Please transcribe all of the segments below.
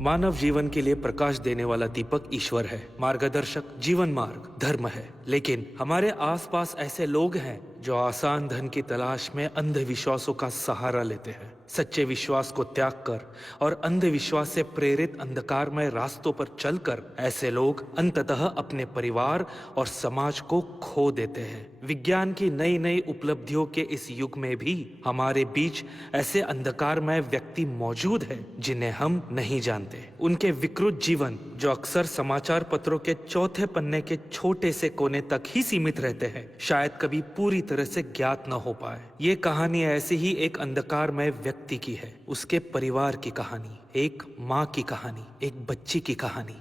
मानव जीवन के लिए प्रकाश देने वाला दीपक ईश्वर है, मार्गदर्शक जीवन मार्ग धर्म है। लेकिन हमारे आसपास ऐसे लोग हैं जो आसान धन की तलाश में अंधविश्वासों का सहारा लेते हैं। सच्चे विश्वास को त्याग कर और अंधविश्वास से प्रेरित अंधकारमय रास्तों पर चलकर ऐसे लोग अंततः अपने परिवार और समाज को खो देते हैं। विज्ञान की नई नई उपलब्धियों के इस युग में भी हमारे बीच ऐसे अंधकारमय व्यक्ति मौजूद हैं जिन्हें हम नहीं जानते। उनके विकृत जीवन जो अक्सर समाचार पत्रों के चौथे पन्ने के छोटे से कोने तक ही सीमित रहते हैं, शायद कभी पूरी तरह से ज्ञात न हो पाए। ये कहानी ऐसे ही एक अंधकारमय व्यक्ति की है, उसके परिवार की कहानी, एक माँ की कहानी, एक बच्ची की कहानी।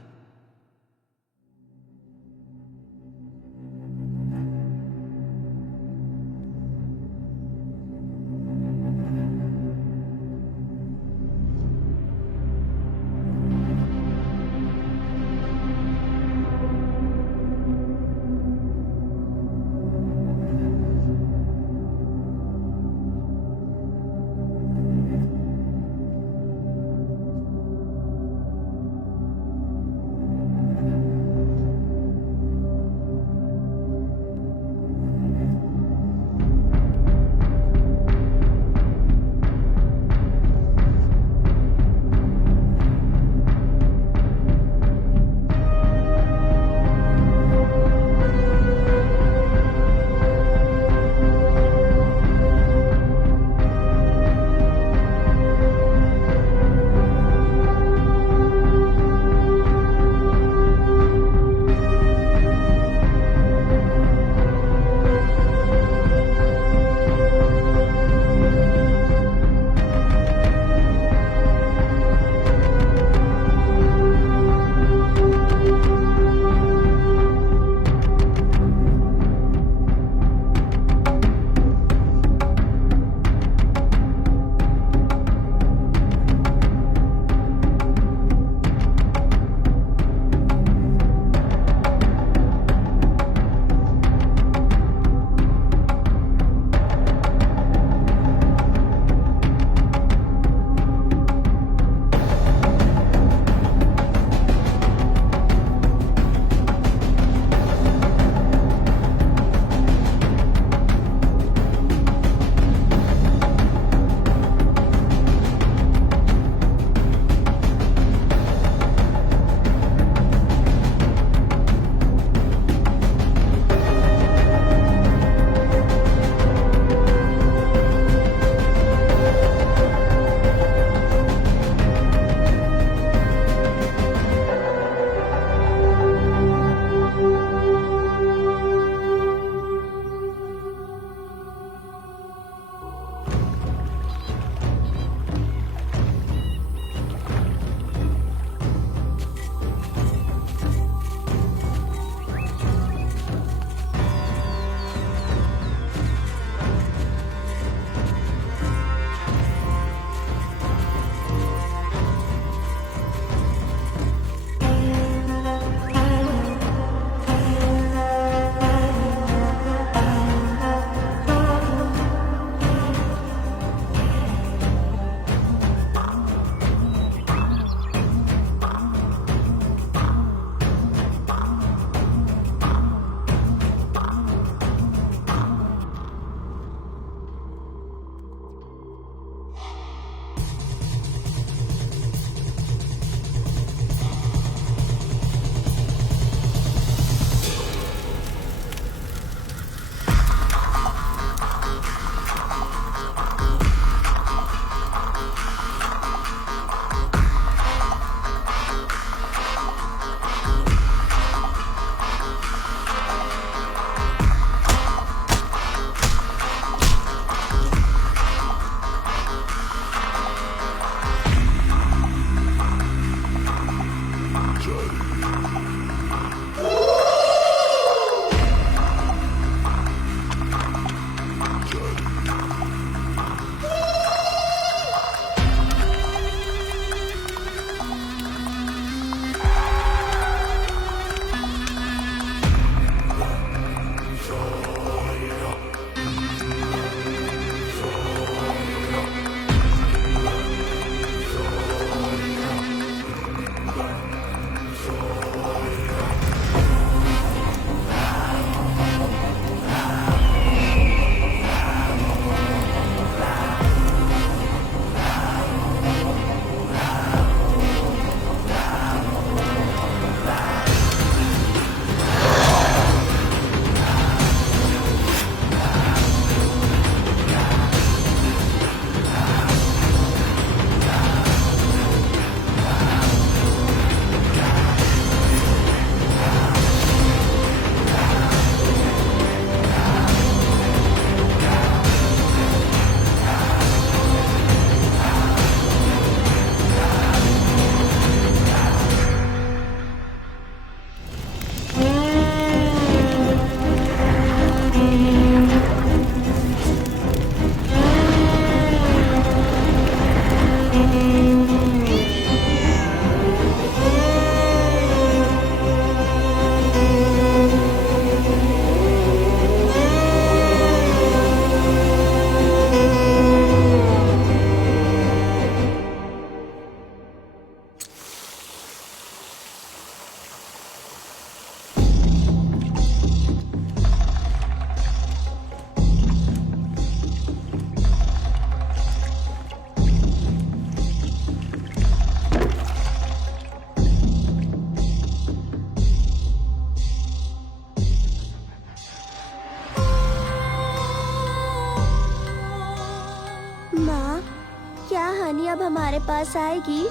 हानि अब हमारे पास आएगी?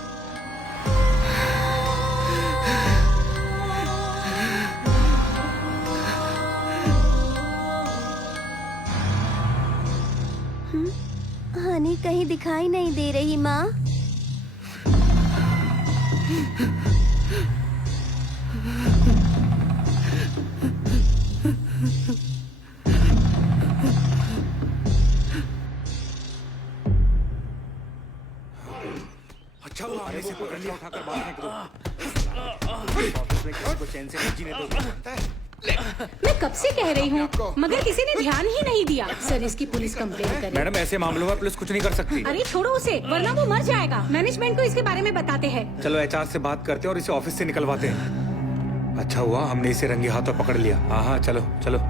हानि कहीं दिखाई नहीं दे रही माँ। अच्छा वो आने से पकड़ लिया, उठाकर बाहर फेंक दो। ऑफिस में किसी को चैन से नहीं जीने दो। मैं कब से कह रही हूँ, मगर किसी ने ध्यान ही नहीं दिया। सर इसकी पुलिस कंप्लेन करे। मैडम ऐसे मामलों में पुलिस कुछ नहीं कर सकती। अरे छोड़ो उसे, वरना वो मर जाएगा। मैनेजमेंट को इसके बारे में बताते हैं। चलो एचआर से बात करते हैं और इसे ऑफिस से निकलवाते हैं। अच्छा हुआ हमने इसे रंगे हाथों पकड़ लिया। हाँ हाँ चलो चलो।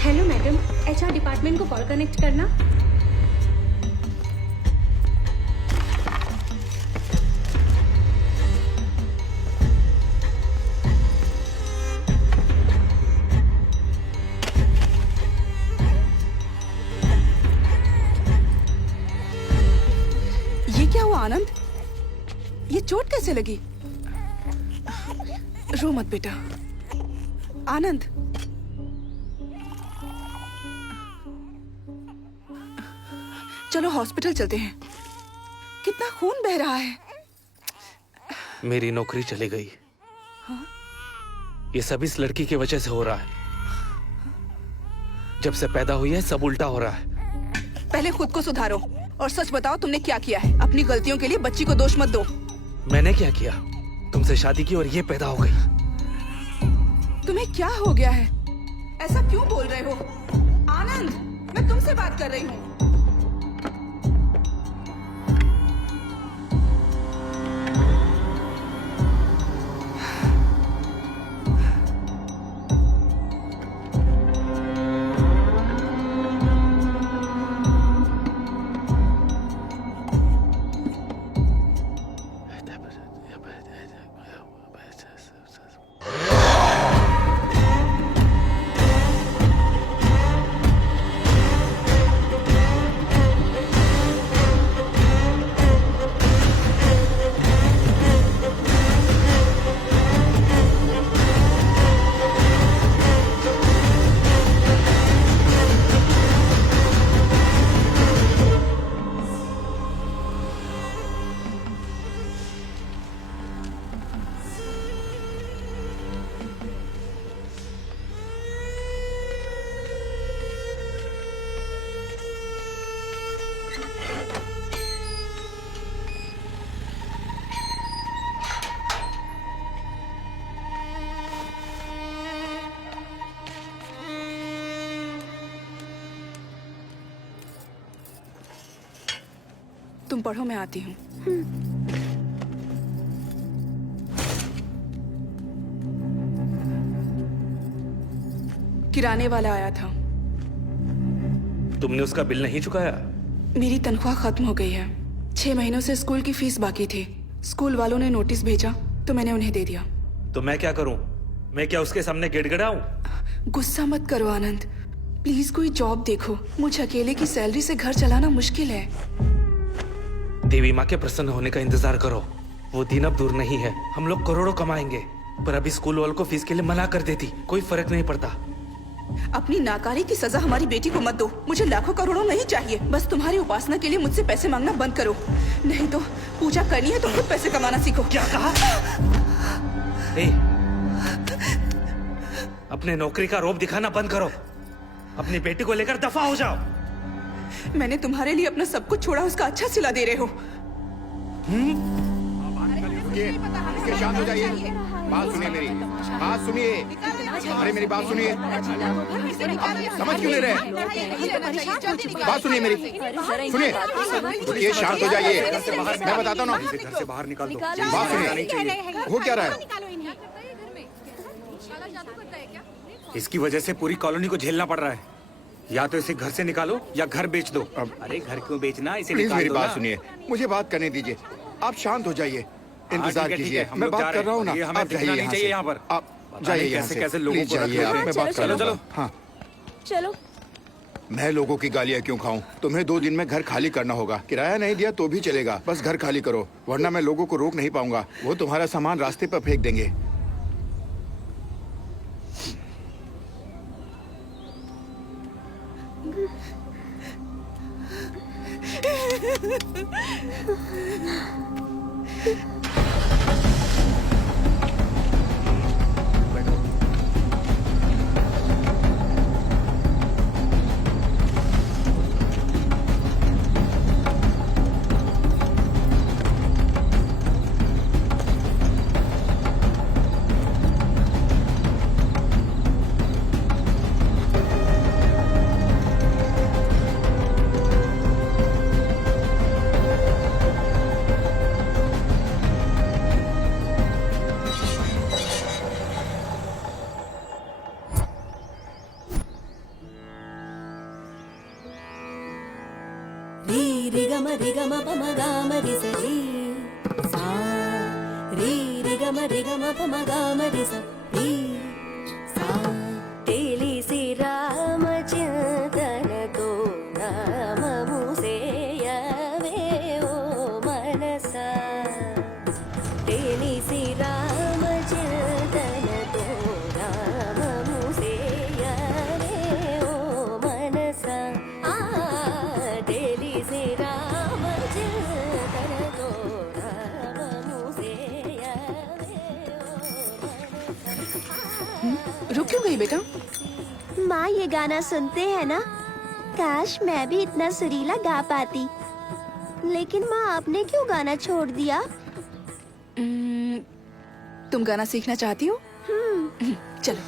हेलो मैडम, एचआर डिपार्टमेंट को कॉल कनेक्ट करना। ये क्या हुआ आनंद? ये चोट कैसे लगी? रो मत बेटा। आनंद, चलो हॉस्पिटल चलते हैं। कितना खून बह रहा है। मेरी नौकरी चली गई। ये सब इस लड़की की वजह से हो रहा है। जब से पैदा हुई है सब उल्टा हो रहा है। पहले खुद को सुधारो और सच बताओ तुमने क्या किया है। अपनी गलतियों के लिए बच्ची को दोष मत दो। मैंने क्या किया? तुमसे शादी की और ये पैदा हो गई। तुम्हें क्या हो गया है? ऐसा क्यों बोल रहे हो? आनंद, मैं तुमसे बात कर रही हूँ। तुम पढ़ो, मैं आती हूँ। किराने वाला आया था। तुमने उसका बिल नहीं चुकाया? मेरी तनख्वाह खत्म हो गई है। 6 महीनों से स्कूल की फीस बाकी थी। स्कूल वालों ने नोटिस भेजा तो मैंने उन्हें दे दिया। तो मैं क्या करूं? मैं क्या उसके सामने गिड़गिड़ाऊं? गुस्सा मत करो आनंद, प्लीज कोई जॉब देखो। मुझे अकेले की सैलरी से घर चलाना मुश्किल है। देवी माँ के प्रसन्न होने का इंतजार करो। वो दिन अब दूर नहीं है। हम लोग करोड़ों कमाएंगे। पर अभी स्कूल वालों को फीस के लिए मना कर देती, कोई फर्क नहीं पड़ता। अपनी नाकारी की सजा हमारी बेटी को मत दो। मुझे लाखों करोड़ों नहीं चाहिए। बस तुम्हारी उपासना के लिए मुझसे पैसे मांगना बंद करो। नहीं तो पूजा करनी है तो खुद पैसे कमाना सीखो। क्या कहा? अपने नौकरी का रौब दिखाना बंद करो। अपनी बेटी को लेकर दफा हो जाओ। मैंने तुम्हारे लिए अपना सब कुछ छोड़ा, उसका अच्छा सिला दे रहे हो। शांत हो जाइए, बात सुनिए मेरी, बात सुनिए। अरे मेरी बात सुनिए, समझ क्यों नहीं रहे? बात सुनिए मेरी, सुनिए, ये शांत हो जाइए, मैं बताता हूँ ना। घर से बाहर निकाल दो। बात सुनिए, हो क्या रहा है? इसकी वजह से पूरी कॉलोनी को झेलना पड़ रहा है। या तो इसे घर से निकालो या घर बेच दो। अरे घर क्यों बेचना, इसे प्लीज निकाल मेरी दो बात ना। सुनिए, मुझे बात करने दीजिए। आप शांत हो जाइए, इंतजार ठीक है, कीजिए, हम मैं लोग जा बात रहे कर रहा हूँ ना। हैं। ये हमें आप दिखना जाइए नहीं चाहिए यहाँ पर। आप पता जाइए नहीं यहाँ कैसे से, कैसे लोगों प्लीज को रख जाइए, लेते आप हैं। मैं बात कर चलो, रहा हूँ। चलो। हाँ, चलो। मैं लोगों की गालियाँ क्यों खाऊं? तुम्हें 2 दिन में घर खाली करना होगा। किराया नहीं दिया तो भी चलेगा, बस घर खाली करो, वरना मैं लोगों को रोक नहीं पाऊंगा। वो तुम्हारा सामान रास्ते पर फेंक देंगे। री रि गम पम गाम रि स री सा री रि गम पम गाम रि स री सा तेलिसि रामचिंतन तो नाम मुसेयवे ओ मनसा तेलिसि रामचिंतन तो नाम मुसेयवे ओ मनसा तेलिसि रामचिंतन तो नाम मुसेयवे रुक क्यों गई बेटा? माँ ये गाना सुनते हैं ना, काश मैं भी इतना सुरीला गा पाती। लेकिन माँ आपने क्यों गाना छोड़ दिया? तुम गाना सीखना चाहती हो? चलो।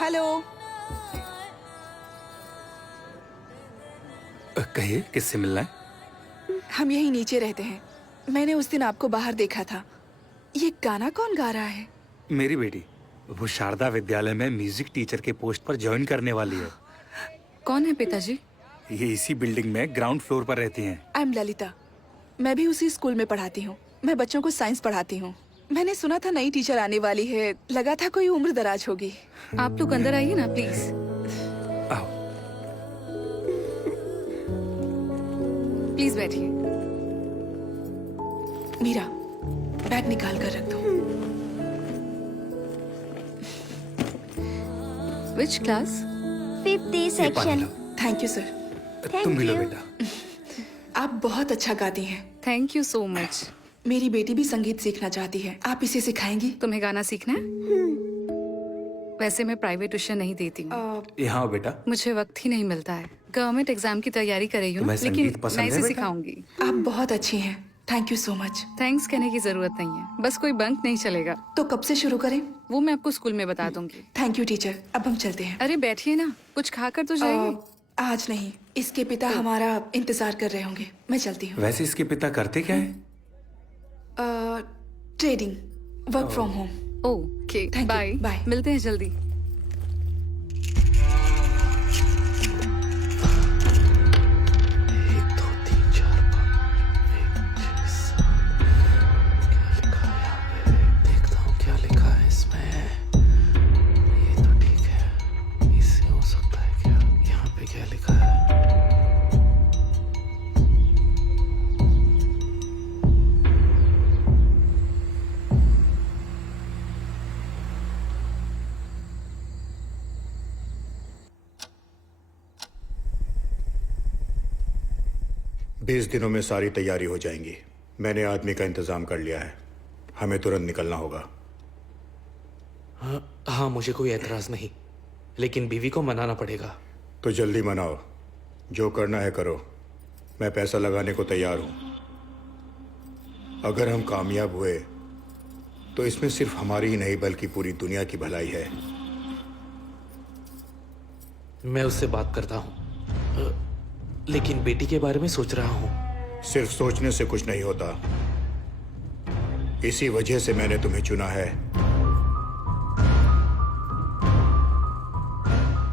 हेलो। कहिए, किससे मिलना है? हम यहीं नीचे रहते हैं। मैंने उस दिन आपको बाहर देखा था। ये गाना कौन गा रहा है? मेरी बेटी, वो शारदा विद्यालय में म्यूजिक टीचर के पोस्ट पर ज्वाइन करने वाली है। कौन है पिताजी? ये इसी बिल्डिंग में ग्राउंड फ्लोर पर रहती हैं। I am Lalita. मैं भी उसी स्कूल में पढ़ाती हूँ। मैं बच्चों को साइंस पढ़ाती हूँ। मैंने सुना था नई टीचर आने वाली है, लगा था कोई उम्र दराज होगी। आप लोग अंदर आइए ना प्लीज। आओ। प्लीज बैठिए। मीरा, बैग निकाल कर रख दो। Which class? 5th ये पानी section. Low. Thank you sir. तुम भी लो you. बेटा। आप बहुत अच्छा गाती हैं। Thank you so much. मेरी बेटी भी संगीत सीखना चाहती है, आप इसे सिखाएंगी? तुम्हें गाना सीखना है? वैसे मैं प्राइवेट ट्यूशन नहीं देती हूँ। यहाँ आओ बेटा। मुझे वक्त ही नहीं मिलता है। गवर्नमेंट एग्जाम की तैयारी कर रही हूँ, तुम्हें लेकिन संगीत पसंद मैं है इसे बेटा? सिखाऊंगी। आप बहुत अच्छी हैं। Thank you so much. Thanks कहने की जरूरत नहीं है, बस कोई बंक नहीं चलेगा। तो कब से शुरू करें? वो मैं आपको स्कूल में बता दूंगी। Thank you teacher. अब हम चलते हैं। अरे बैठिए ना, कुछ खाकर तो जाइए। आज नहीं, इसके पिता हमारा इंतजार कर रहे होंगे। मैं चलती हूँ। वैसे इसके पिता करते क्या है? Trading, work from home. Okay, Thank you. Bye. Bye. मिलते हैं जल्दी। बीस दिनों में सारी तैयारी हो जाएंगी। मैंने आदमी का इंतजाम कर लिया है, हमें तुरंत निकलना होगा। हाँ, मुझे कोई एतराज नहीं, लेकिन बीवी को मनाना पड़ेगा। तो जल्दी मनाओ, जो करना है करो, मैं पैसा लगाने को तैयार हूं। अगर हम कामयाब हुए तो इसमें सिर्फ हमारी ही नहीं बल्कि पूरी दुनिया की भलाई है। मैं उससे बात करता हूँ, लेकिन बेटी के बारे में सोच रहा हूँ। सिर्फ सोचने से कुछ नहीं होता, इसी वजह से मैंने तुम्हें चुना है।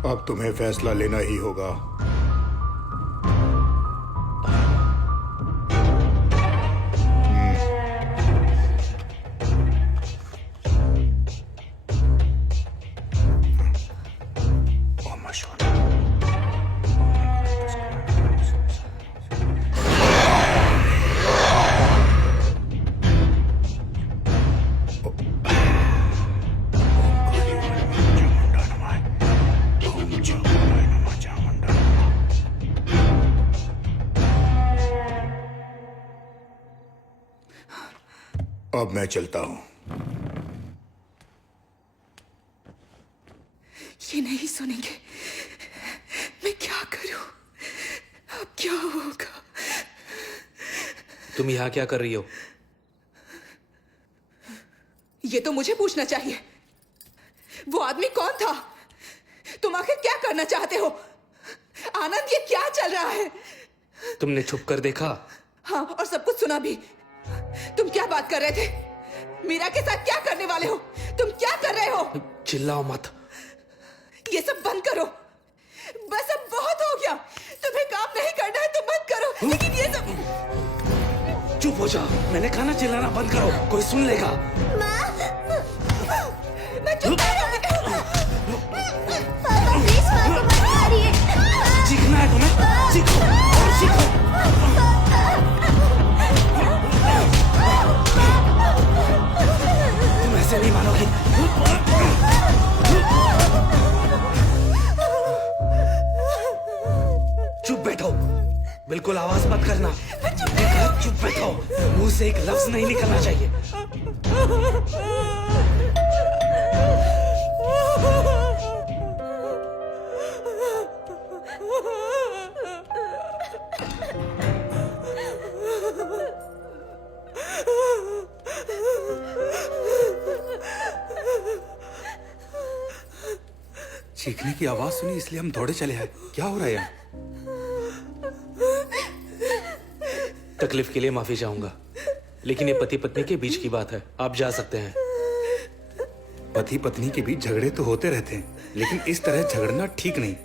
अब तुम्हें फैसला लेना ही होगा। अब मैं चलता हूं। ये नहीं सुनेंगे। मैं क्या करूं? अब क्या होगा? तुम यहाँ क्या कर रही हो? ये तो मुझे पूछना चाहिए। वो आदमी कौन था? तुम आखिर क्या करना चाहते हो? आनंद, ये क्या चल रहा है? तुमने छुप कर देखा? हाँ, और सब कुछ सुना भी। तुम क्या बात कर रहे थे? मीरा के साथ क्या करने वाले हो? तुम क्या कर रहे हो? चिल्लाओ मत। ये सब बंद करो। बस अब बहुत हो गया। तुम्हें काम नहीं करना है तो मत करो, लेकिन ये सब। चुप हो जाओ। मैंने कहा ना चिल्लाना बंद करो, कोई सुन लेगा। मैं चुप कर रहा हूं। पापा प्लीज माँ को मत मारिए। सीखना है तुम्हें? सीखो और सीखो। तुम ऐसे नहीं मानोगी। चुप बैठो, बिल्कुल आवाज मत करना। चुप बैठो, मुंह से एक लफ्ज नहीं निकलना चाहिए। चीखने की आवाज सुनी इसलिए हम दौड़े चले आए। क्या हो रहा है यहाँ? तकलीफ के लिए माफी चाहूंगा, लेकिन ये पति पत्नी के बीच की बात है। आप जा सकते हैं। पति पत्नी के बीच झगड़े तो होते रहते हैं, लेकिन इस तरह झगड़ना ठीक नहीं।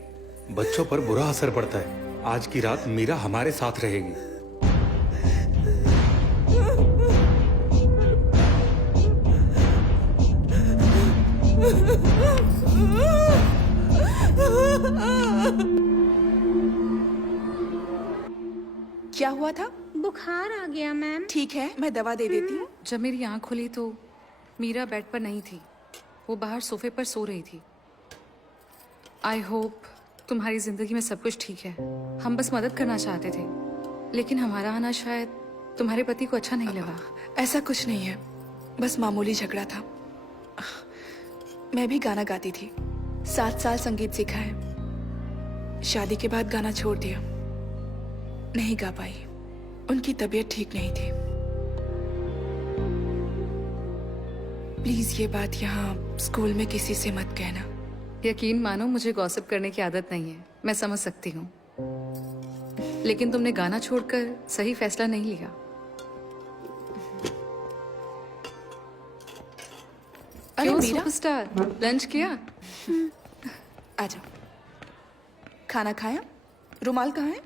बच्चों पर बुरा असर पड़ता है। आज की रात मीरा हमारे साथ रहेगी। क्या हुआ था? बुखार आ गया मैम। ठीक है, मैं दवा दे देती हूँ। जब मेरी आंख खुली तो मीरा बेड पर नहीं थी, वो बाहर सोफे पर सो रही थी। आई होप तुम्हारी जिंदगी में सब कुछ ठीक है। हम बस मदद करना चाहते थे, लेकिन हमारा आना शायद तुम्हारे पति को अच्छा नहीं लगा। ऐसा कुछ नहीं है, बस मामूली झगड़ा था। मैं भी गाना गाती थी, 7 साल संगीत सीखा है। शादी के बाद गाना छोड़ दिया, नहीं गा पाई। उनकी तबीयत ठीक नहीं थी। प्लीज ये बात यहाँ स्कूल में किसी से मत कहना। यकीन मानो, मुझे गॉसिप करने की आदत नहीं है। मैं समझ सकती हूँ, लेकिन तुमने गाना छोड़कर सही फैसला नहीं लिया। अरे क्यों मीरा, सुपरस्टार, लंच किया? आ जाओ। खाना खाया? रुमाल कहाँ है?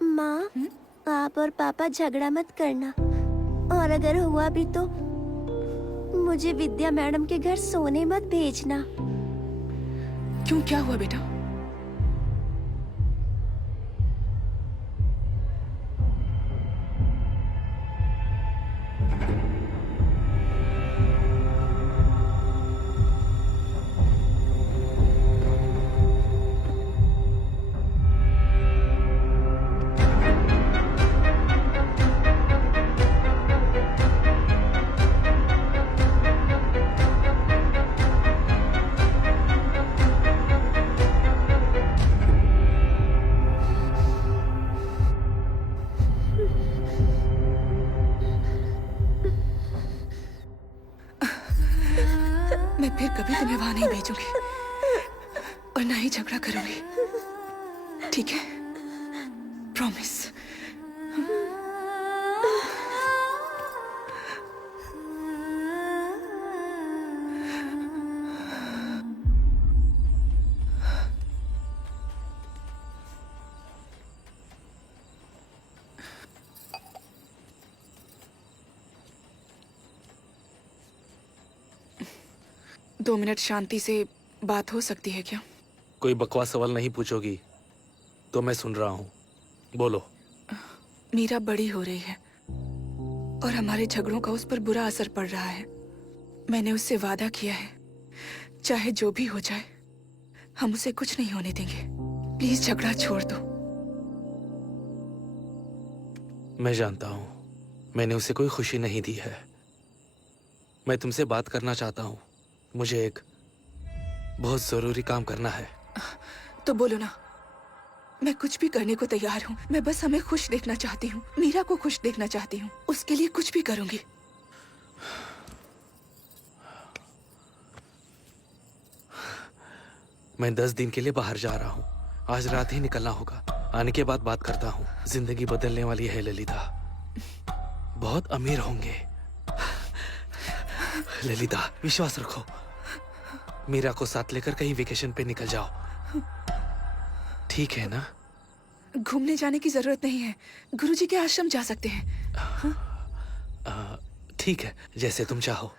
माँ, आप और पापा झगड़ा मत करना, और अगर हुआ भी तो मुझे विद्या मैडम के घर सोने मत भेजना। क्यों, क्या हुआ बेटा? फिर कभी तुम्हें वहां नहीं भेजूंगी और ना ही झगड़ा करूंगी, ठीक है? प्रॉमिस। 2 मिनट शांति से बात हो सकती है क्या? कोई बकवास सवाल नहीं पूछोगी तो मैं सुन रहा हूँ, बोलो। मीरा बड़ी हो रही है और हमारे झगड़ों का उस पर बुरा असर पड़ रहा है। मैंने उससे वादा किया है, चाहे जो भी हो जाए हम उसे कुछ नहीं होने देंगे। प्लीज झगड़ा छोड़ दो। मैं जानता हूँ मैंने उसे कोई खुशी नहीं दी है। मैं तुमसे बात करना चाहता हूँ। मुझे एक बहुत जरूरी काम करना है। तो बोलो ना, मैं कुछ भी करने को तैयार हूँ। मैं बस हमें खुश देखना चाहती हूँ, मीरा को खुश देखना चाहती हूँ। उसके लिए कुछ भी करूंगी। मैं 10 दिन के लिए बाहर जा रहा हूँ। आज रात ही निकलना होगा। आने के बाद बात करता हूँ। जिंदगी बदलने वाली है ललिता। बहुत अमीर होंगे। ललिता विश्वास रखो। मीरा को साथ लेकर कहीं वेकेशन पे निकल जाओ, ठीक है ना? घूमने जाने की जरूरत नहीं है, गुरुजी के आश्रम जा सकते हैं। ठीक है, जैसे तुम चाहो।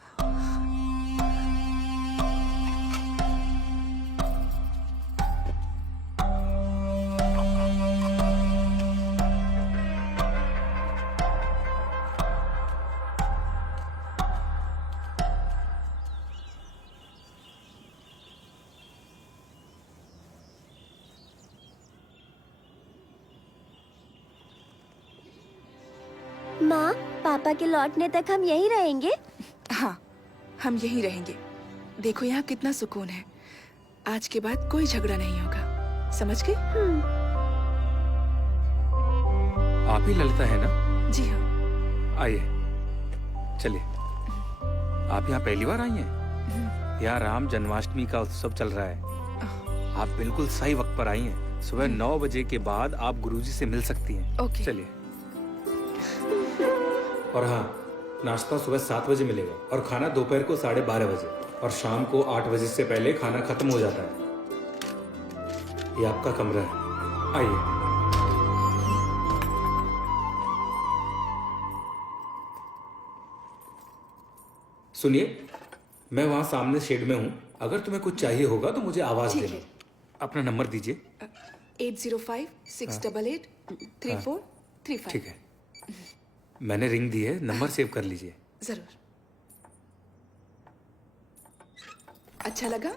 माँ, पापा के लौटने तक हम यहीं रहेंगे? हाँ, हम यहीं रहेंगे। देखो यहाँ कितना सुकून है। आज के बाद कोई झगड़ा नहीं होगा, समझ गई? आप ही ललिता है ना? जी हाँ। आइए, चलिए। आप यहाँ पहली बार आई हैं? यहाँ राम जन्माष्टमी का उत्सव चल रहा है। आप बिल्कुल सही वक्त पर आई हैं। सुबह 9 बजे के बाद आप गुरुजी से मिल सकती हैं। ओके। चलिए। और हाँ, नाश्ता सुबह 7 बजे मिलेगा और खाना दोपहर को 12:30 बजे और शाम को 8 बजे से पहले खाना खत्म हो जाता है। ये आपका कमरा है, आइए। सुनिए, मैं वहाँ सामने शेड में हूँ। अगर तुम्हें कुछ चाहिए होगा तो मुझे आवाज ठीक देना। है। अपना नंबर दीजिए। 8056883435। ठीक है, मैंने रिंग दी है, नंबर सेव कर लीजिए। जरूर। अच्छा लगा?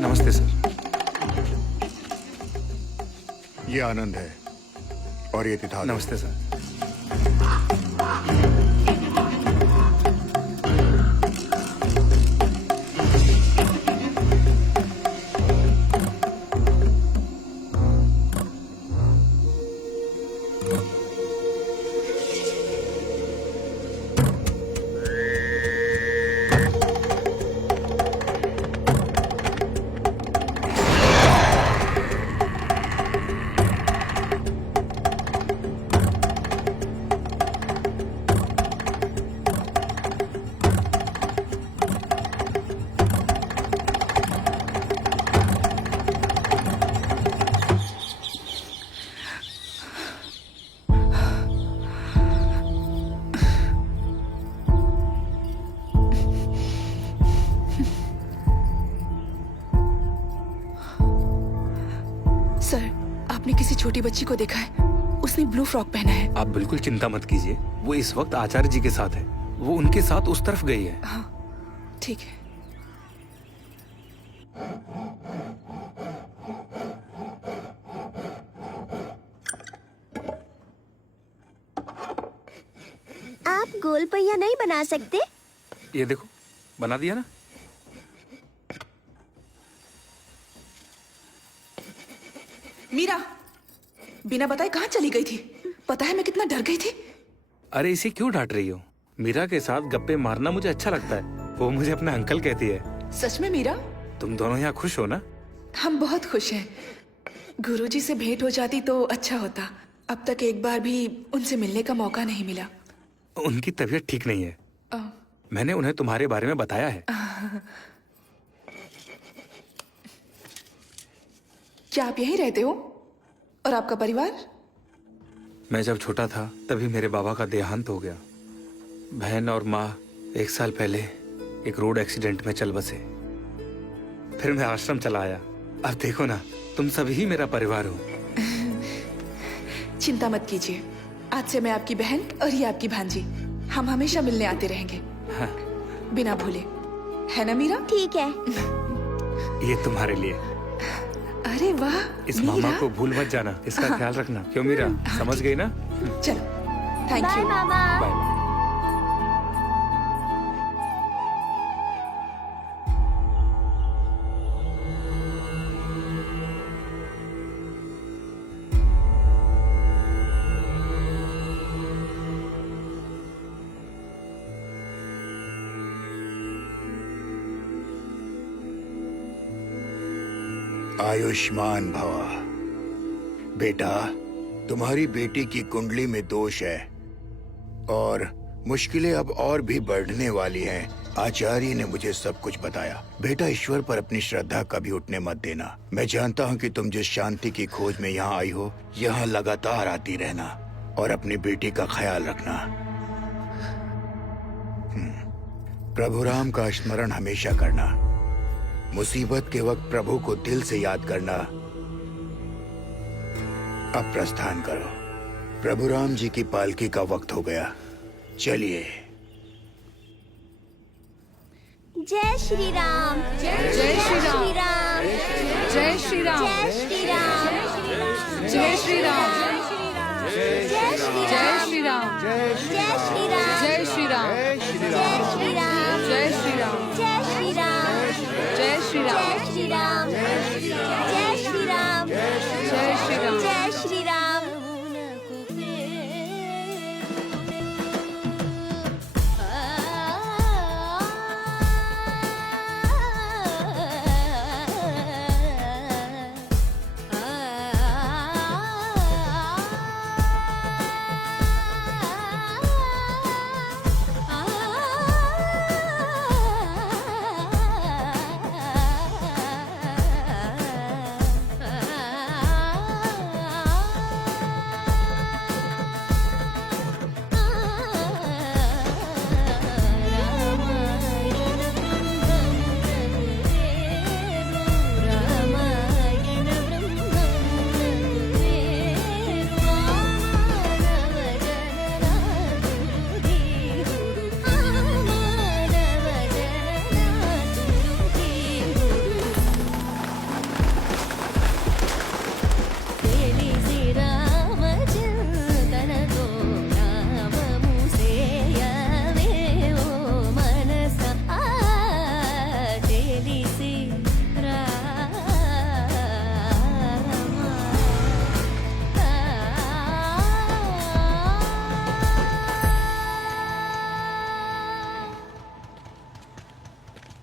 नमस्ते सर। ये आनंद है और ये तिथाल। नमस्ते सर। सर, आपने किसी छोटी बच्ची को देखा है? उसने ब्लू फ्रॉक पहना है। आप बिल्कुल चिंता मत कीजिए, वो इस वक्त आचार्य जी के साथ है। वो उनके साथ उस तरफ गई है। हाँ, ठीक है। आप गोल पहिया नहीं बना सकते? ये देखो, बना दिया ना? मीरा बिना बताए कहाँ चली गई थी? पता है मैं कितना डर गई थी। अरे इसे क्यों डांट रही हो? मीरा के साथ गप्पे मारना मुझे अच्छा लगता है। वो मुझे अपना अंकल कहती है। सच में मीरा? तुम दोनों यहाँ खुश हो ना? हम बहुत खुश हैं। गुरुजी से भेंट हो जाती तो अच्छा होता। अब तक एक बार भी उनसे मिलने का मौका नहीं मिला। उनकी तबीयत ठीक नहीं है। अ, मैंने उन्हें तुम्हारे बारे में बताया है। क्या आप यहीं रहते हो? और आपका परिवार? मैं जब छोटा था तभी मेरे बाबा का देहांत हो गया। बहन और माँ 1 साल पहले एक रोड एक्सीडेंट में चल बसे। फिर मैं आश्रम चला आया। अब देखो ना, तुम सभी ही मेरा परिवार हो। चिंता मत कीजिए, आज से मैं आपकी बहन और ये आपकी भांजी। हम हमेशा मिलने आते रहेंगे। हाँ। बिना भूले, है ना मीरा? ठीक है। ये तुम्हारे लिए। अरे वाह इस मीरा। मामा को भूल मत जाना, इसका ख्याल रखना। क्यों मीरा, समझ गई ना? चलो, थैंक बाय यू। मामा। बाय। आयुष्मान भव। बेटा, तुम्हारी बेटी की कुंडली में दोष है और मुश्किलें अब और भी बढ़ने वाली हैं। आचार्य ने मुझे सब कुछ बताया। बेटा, ईश्वर पर अपनी श्रद्धा कभी उठने मत देना। मैं जानता हूँ कि तुम जिस शांति की खोज में यहाँ आई हो, यहाँ लगातार आती रहना और अपनी बेटी का ख्याल रखना। प्रभु राम का स्मरण हमेशा करना। मुसीबत के वक्त प्रभु को दिल से याद करना। अब प्रस्थान करो। प्रभु राम जी की पालकी का वक्त हो गया। चलिए। जय श्री राम। जय श्री राम। जय श्री राम। जय श्री राम। जय श्री राम। जय श्री राम। जय श्री राम। जय श्री राम। जय श्री राम। जय श्री राम। जय श्री राम। जय श्री राम। जय श्री राम। जय श्री राम। जय श्री राम। जय श्री राम।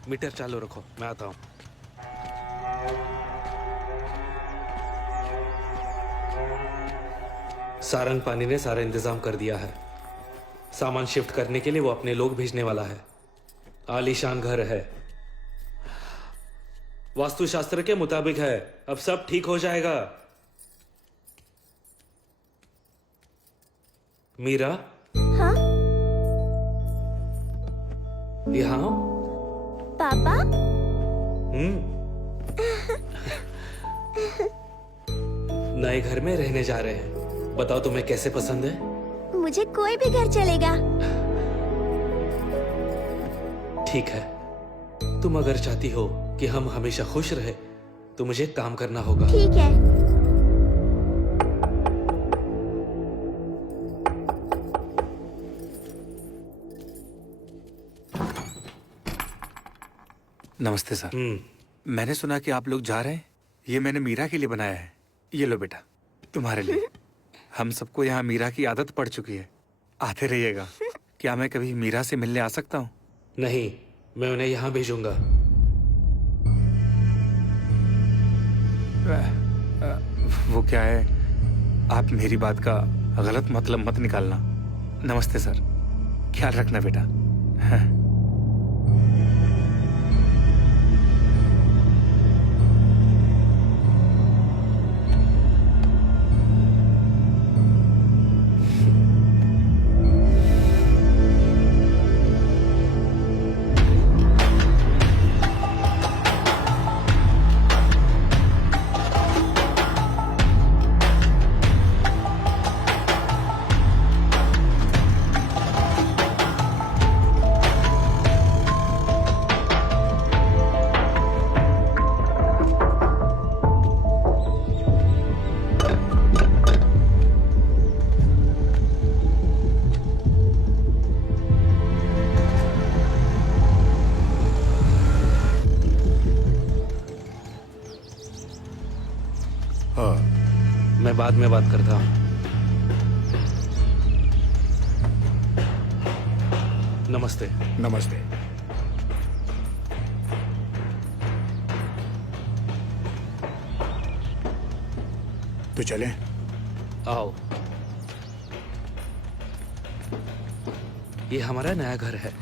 मीटर चालू रखो, मैं आता हूँ। सारंग पानी ने सारा इंतजाम कर दिया है। सामान शिफ्ट करने के लिए वो अपने लोग भेजने वाला है। आलीशान घर है, वास्तुशास्त्र के मुताबिक है। अब सब ठीक हो जाएगा। मीरा, हाँ यहाँ पापा। नए घर में रहने जा रहे हैं। बताओ तुम्हें कैसे पसंद है? मुझे कोई भी घर चलेगा। ठीक है, तुम अगर चाहती हो कि हम हमेशा खुश रहे तो मुझे काम करना होगा। ठीक है। नमस्ते सर। मैंने सुना कि आप लोग जा रहे हैं। ये मैंने मीरा के लिए बनाया है। ये लो बेटा, तुम्हारे लिए। हम सबको यहाँ मीरा की आदत पड़ चुकी है, आते रहिएगा। क्या मैं कभी मीरा से मिलने आ सकता हूँ? नहीं, मैं उन्हें यहाँ भेजूंगा। वो क्या है, आप मेरी बात का गलत मतलब मत निकालना। नमस्ते सर, ख्याल रखना बेटा। मैं बाद में बात करता हूँ। नमस्ते। नमस्ते। तो चलें? आओ। ये हमारा नया घर है।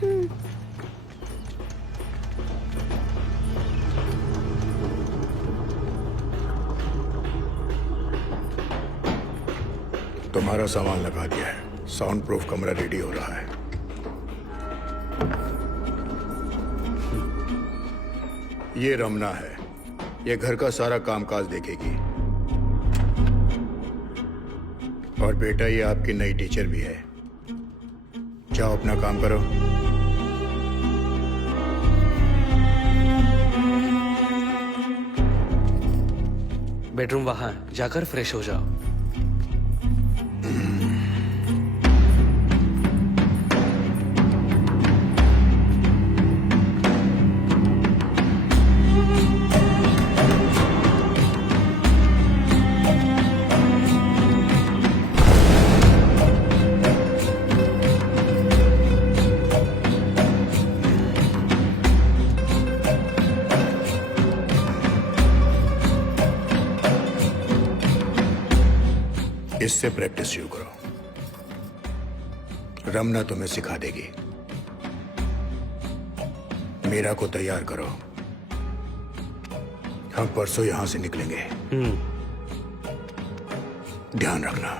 तुम्हारा सामान लगा दिया है। साउंड प्रूफ कमरा रेडी हो रहा है। ये रमना है। ये घर का सारा कामकाज देखेगी। और बेटा, ये आपकी नई टीचर भी है। जाओ अपना काम करो। बेडरूम वहां है, जाकर फ्रेश हो जाओ। इससे प्रैक्टिस शुरू करो। रमना तुम्हें सिखा देगी। मीरा को तैयार करो। हम परसों यहां से निकलेंगे। ध्यान रखना।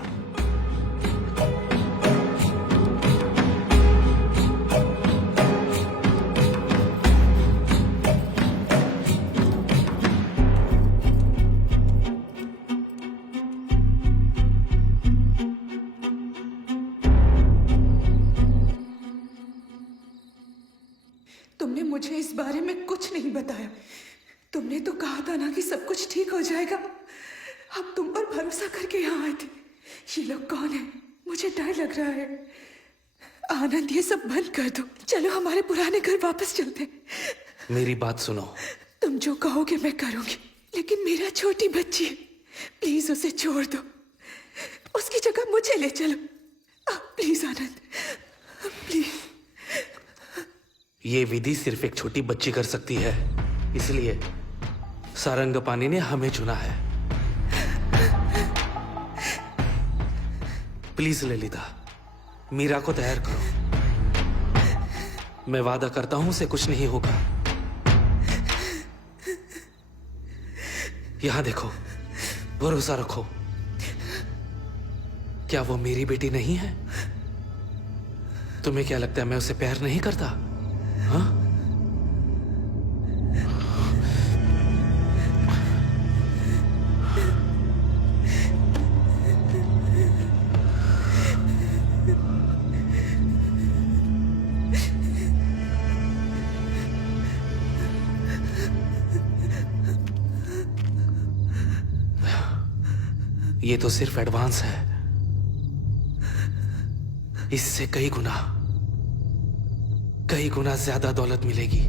तुमने मुझे इस बारे में कुछ नहीं बताया। तुमने तो कहा था ना कि सब कुछ ठीक हो जाएगा। अब तुम पर भरोसा करके यहाँ आए थे। ये लोग कौन है? मुझे डर लग रहा है। आनंद, ये सब बंद कर दो। चलो हमारे पुराने घर वापस चलते। मेरी बात सुनो। तुम जो कहोगे मैं करूंगी, लेकिन मेरा छोटी बच्ची है। प्लीज उसे छोड़ दो। उसकी जगह मुझे ले चलो। Please Anand, please. ये विधि सिर्फ एक छोटी बच्ची कर सकती है, इसलिए सारंगपानी ने हमें चुना है। प्लीज ललिता, मीरा को तैयार करो। मैं वादा करता हूं उसे कुछ नहीं होगा। यहां देखो, भरोसा रखो। क्या वो मेरी बेटी नहीं है? तुम्हें क्या लगता है मैं उसे प्यार नहीं करता? हाँ? ये तो सिर्फ एडवांस है। इससे कई गुना ज्यादा दौलत मिलेगी।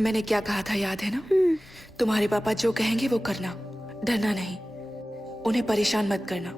मैंने क्या कहा था याद है ना? तुम्हारे पापा जो कहेंगे वो करना, डरना नहीं, उन्हें परेशान मत करना।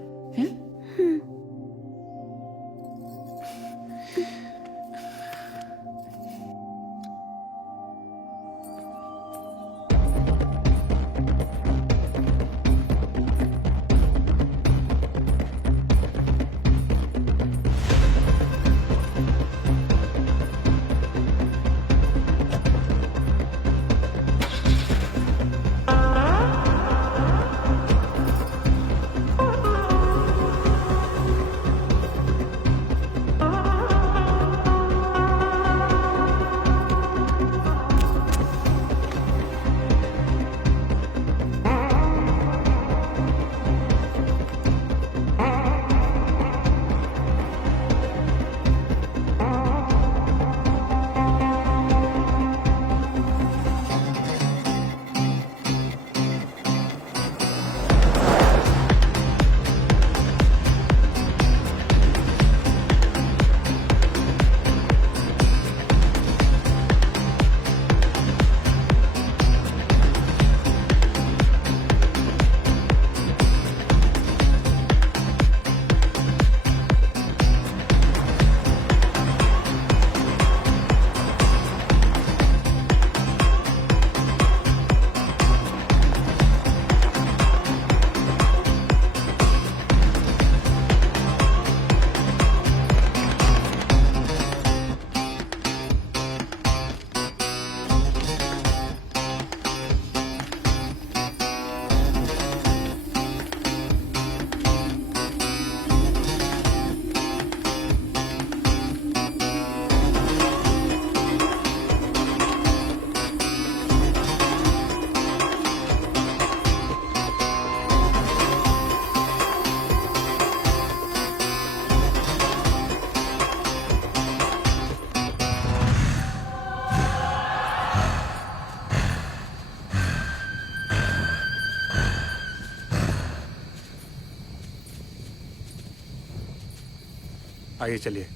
आइए चलिए।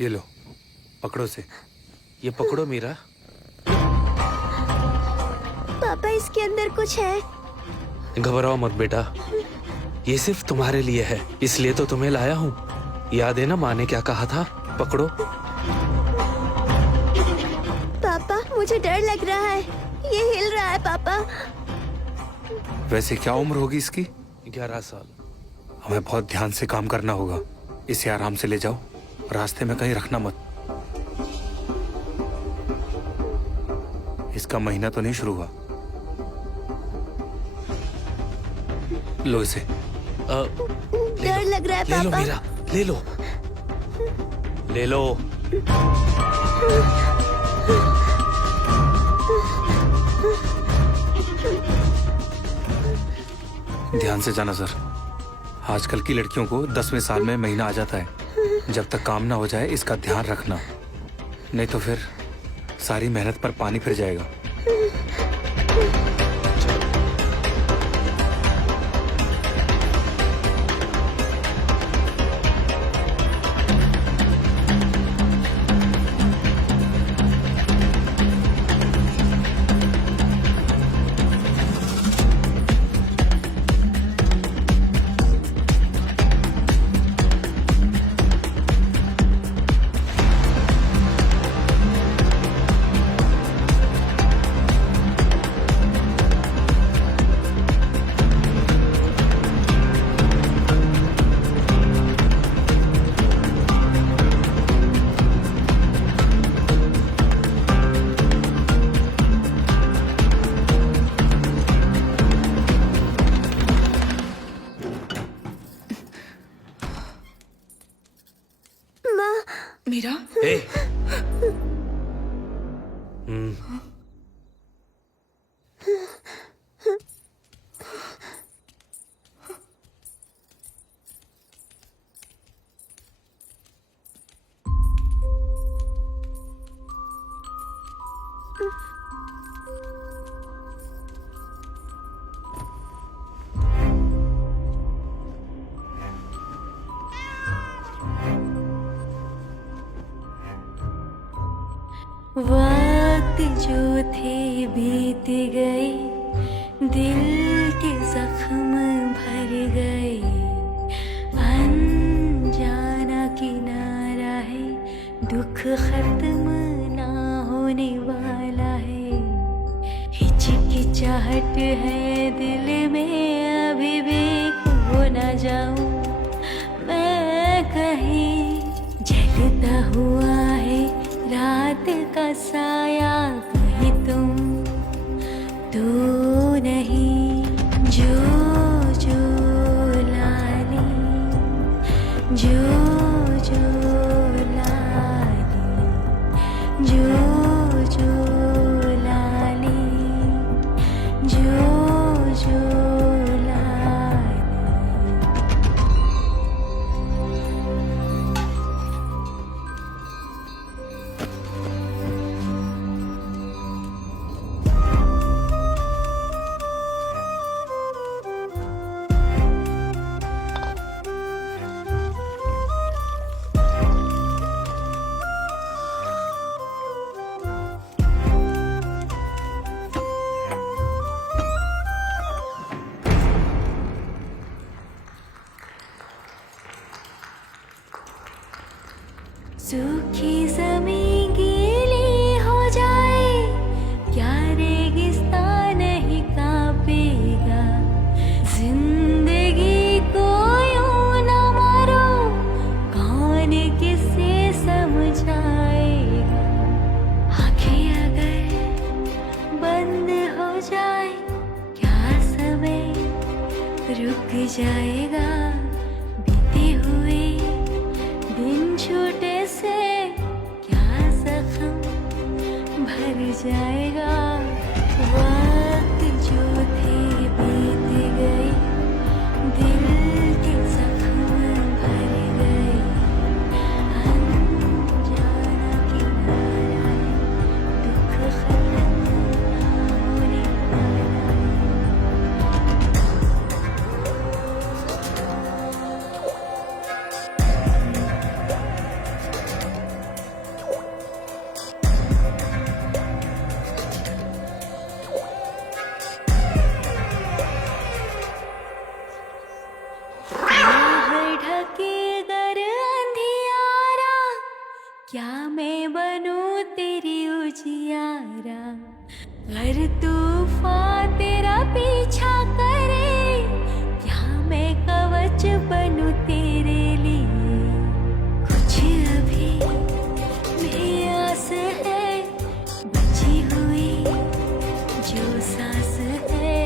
ये लो, पकड़ो से। ये पकड़ो मीरा। पापा इसके अंदर कुछ है। घबराओ मत बेटा, ये सिर्फ तुम्हारे लिए है, इसलिए तो तुम्हें लाया हूँ। याद है ना माँ ने क्या कहा था? पकड़ो। पापा मुझे डर लग रहा है, ये हिल रहा है पापा। वैसे क्या उम्र होगी इसकी? 11 साल। हमें बहुत ध्यान से काम करना होगा। इसे आराम से ले जाओ, रास्ते में कहीं रखना मत। इसका महीना तो नहीं शुरू हुआ। लो इसे। डर लग रहा है ले लो पापा। मीरा, ले लो, ले लो। ध्यान से जाना सर। आजकल की लड़कियों को 10वें साल में महीना आ जाता है। जब तक काम ना हो जाए इसका ध्यान रखना, नहीं तो फिर सारी मेहनत पर पानी फिर जाएगा। मीरा, ए, वक्त जो थे बीत गए, दिल के जख्म भर गए, अनजाना किनारा है, दुख खत्म ना होने वाला है, हिचकिचाहट है दिल में अभी भी, खो ना जाऊं मैं कहीं, जलता हुआ है रात का साया, कहीं तुम तो नहीं, जो जो लाली, जो जो लाली, जो जो लाली, जो जो लाली। सूखी ज़मीं गीली हो जाए, क्या रेगिस्तान नहीं कांपेगा, जिंदगी को यूं न मारो, कौन किसे समझाएगा, आँखें अगर बंद हो जाए, क्या समय रुक जाएगा, बीते हुए दिन छूटे से क्या जख्म भर जाएगा, वक्त जो थे बीत गए, दिल के जख्म भर गए, अनजाना किनारा है, दुख खत्म ना होने वाला है। क्या मैं बनूं तेरी उजियारा, हर तूफान तेरा पीछा करे, क्या मैं कवच बनूं तेरे लिए, कुछ अभी भी आस है बची हुई, जो सांस है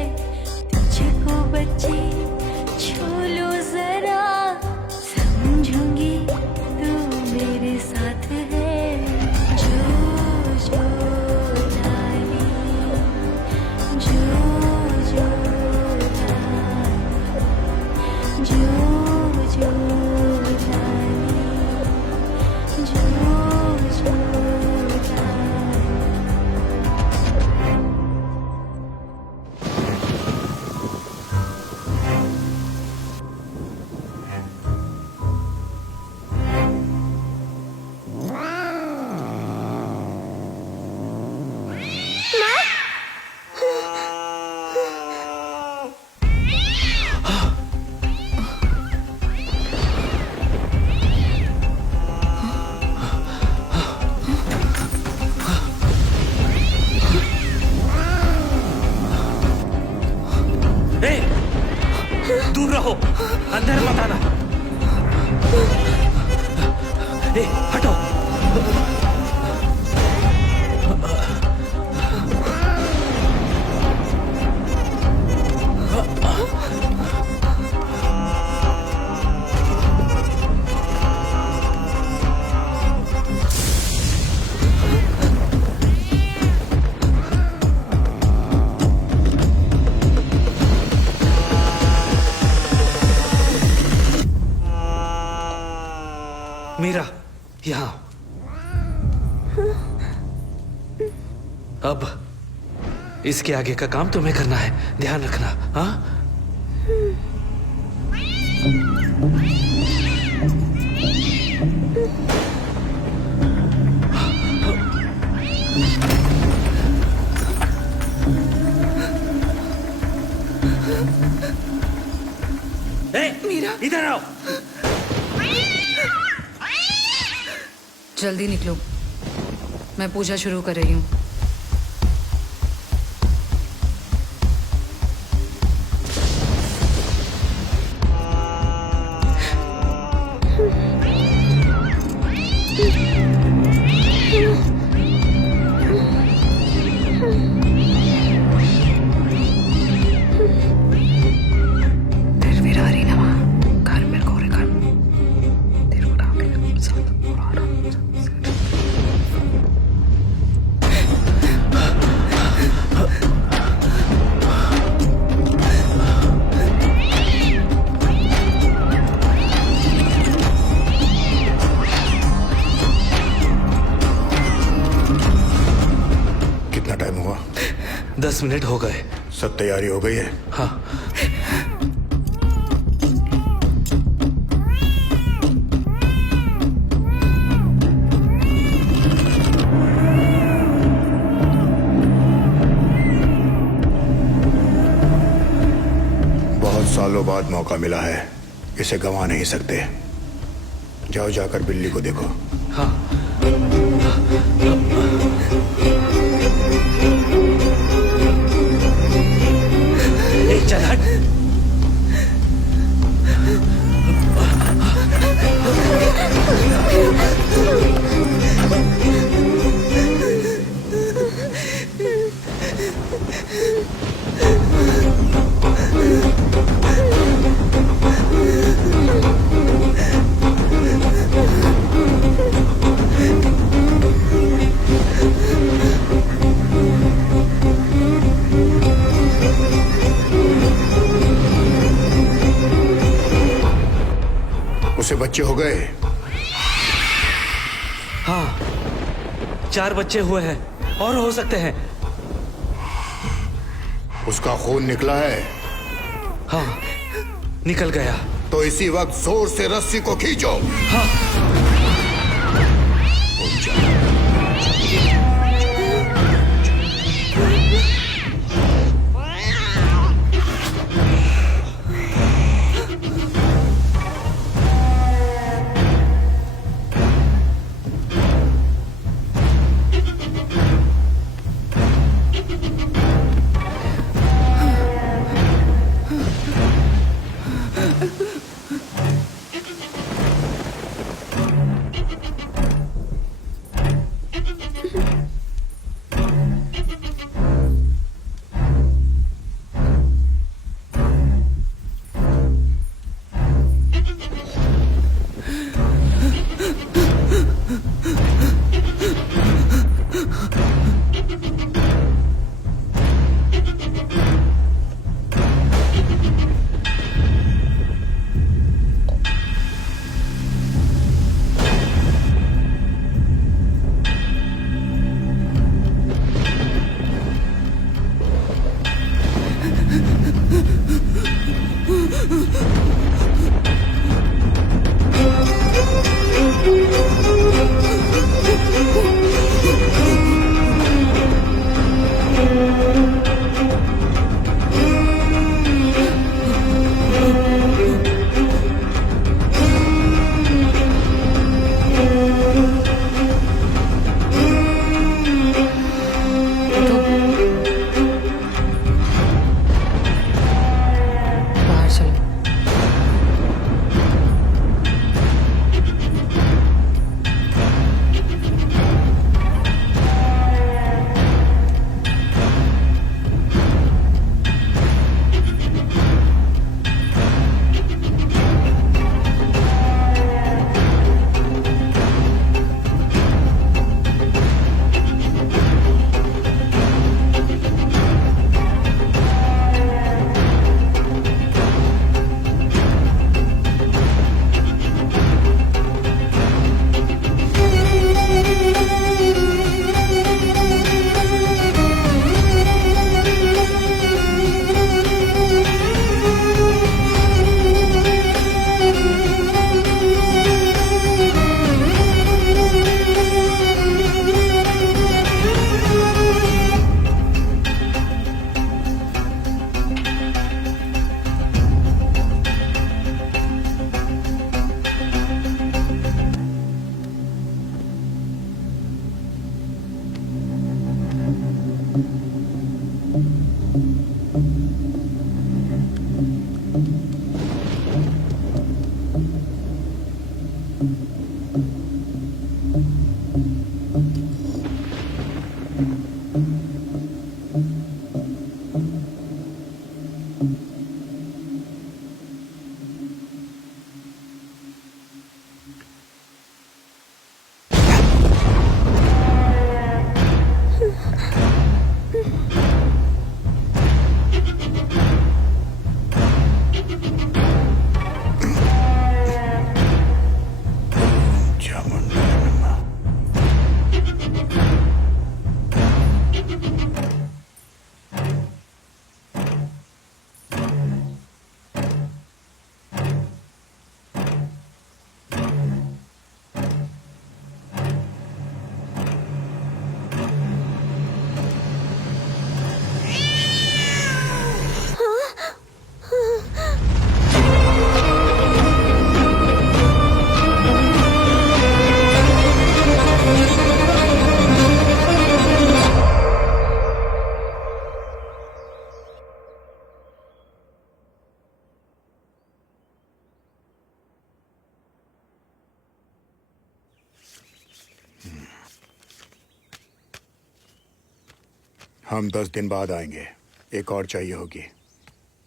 तुझको बचे, छू लो जरा, समझूंगी तू मेरे साथ है, जो जो लाली, जो जो लाली, जो जो लाली, जो जो लाली। दूर रहो, अंदर मत आना। हटो। मीरा, यहाँ। अब इसके आगे का काम तुम्हें करना है, ध्यान रखना। हाँ, मीरा, इधर आओ। जल्दी निकलो, मैं पूजा शुरू कर रही हूँ। कितना टाइम हुआ? 10 मिनट हो गए। सब तैयारी हो गई है? हाँ, बहुत सालों बाद मौका मिला है, इसे गंवा नहीं सकते। जाओ, जाकर बिल्ली को देखो। हाँ। चल हट। उसे बच्चे हो गए? हाँ, 4 बच्चे हुए हैं और हो सकते हैं। उसका खून निकला है? हाँ, निकल गया। तो इसी वक्त जोर से रस्सी को खींचो। हाँ। हम 10 दिन बाद आएंगे। एक और चाहिए होगी।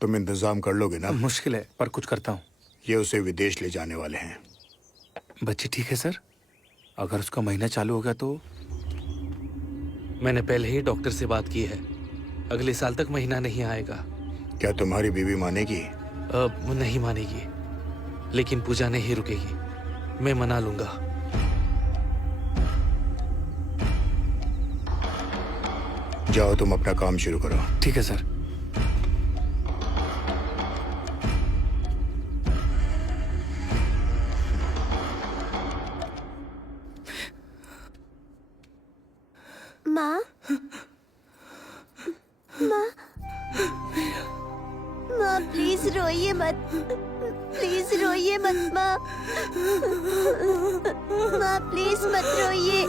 तुम इंतजाम कर लोगे ना? मुश्किल है पर कुछ करता हूँ। ये उसे विदेश ले जाने वाले हैं। बच्ची ठीक है सर? अगर उसका महीना चालू हो गया तो? मैंने पहले ही डॉक्टर से बात की है। अगले साल तक महीना नहीं आएगा। क्या तुम्हारी बीवी मानेगी? वो नहीं मानेगी, लेकिन पूजा नहीं रुकेगी। मैं मना लूंगा। जाओ, तुम अपना काम शुरू करो। ठीक है सर। माँ, माँ, माँ प्लीज रोइए मत, प्लीज रोइए मत माँ, माँ प्लीज मत रोइए।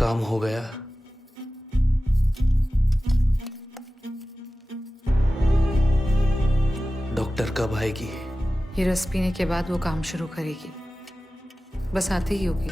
काम हो गया। डॉक्टर कब आएगी? ये रस पीने के बाद वो काम शुरू करेगी। बस आती ही होगी।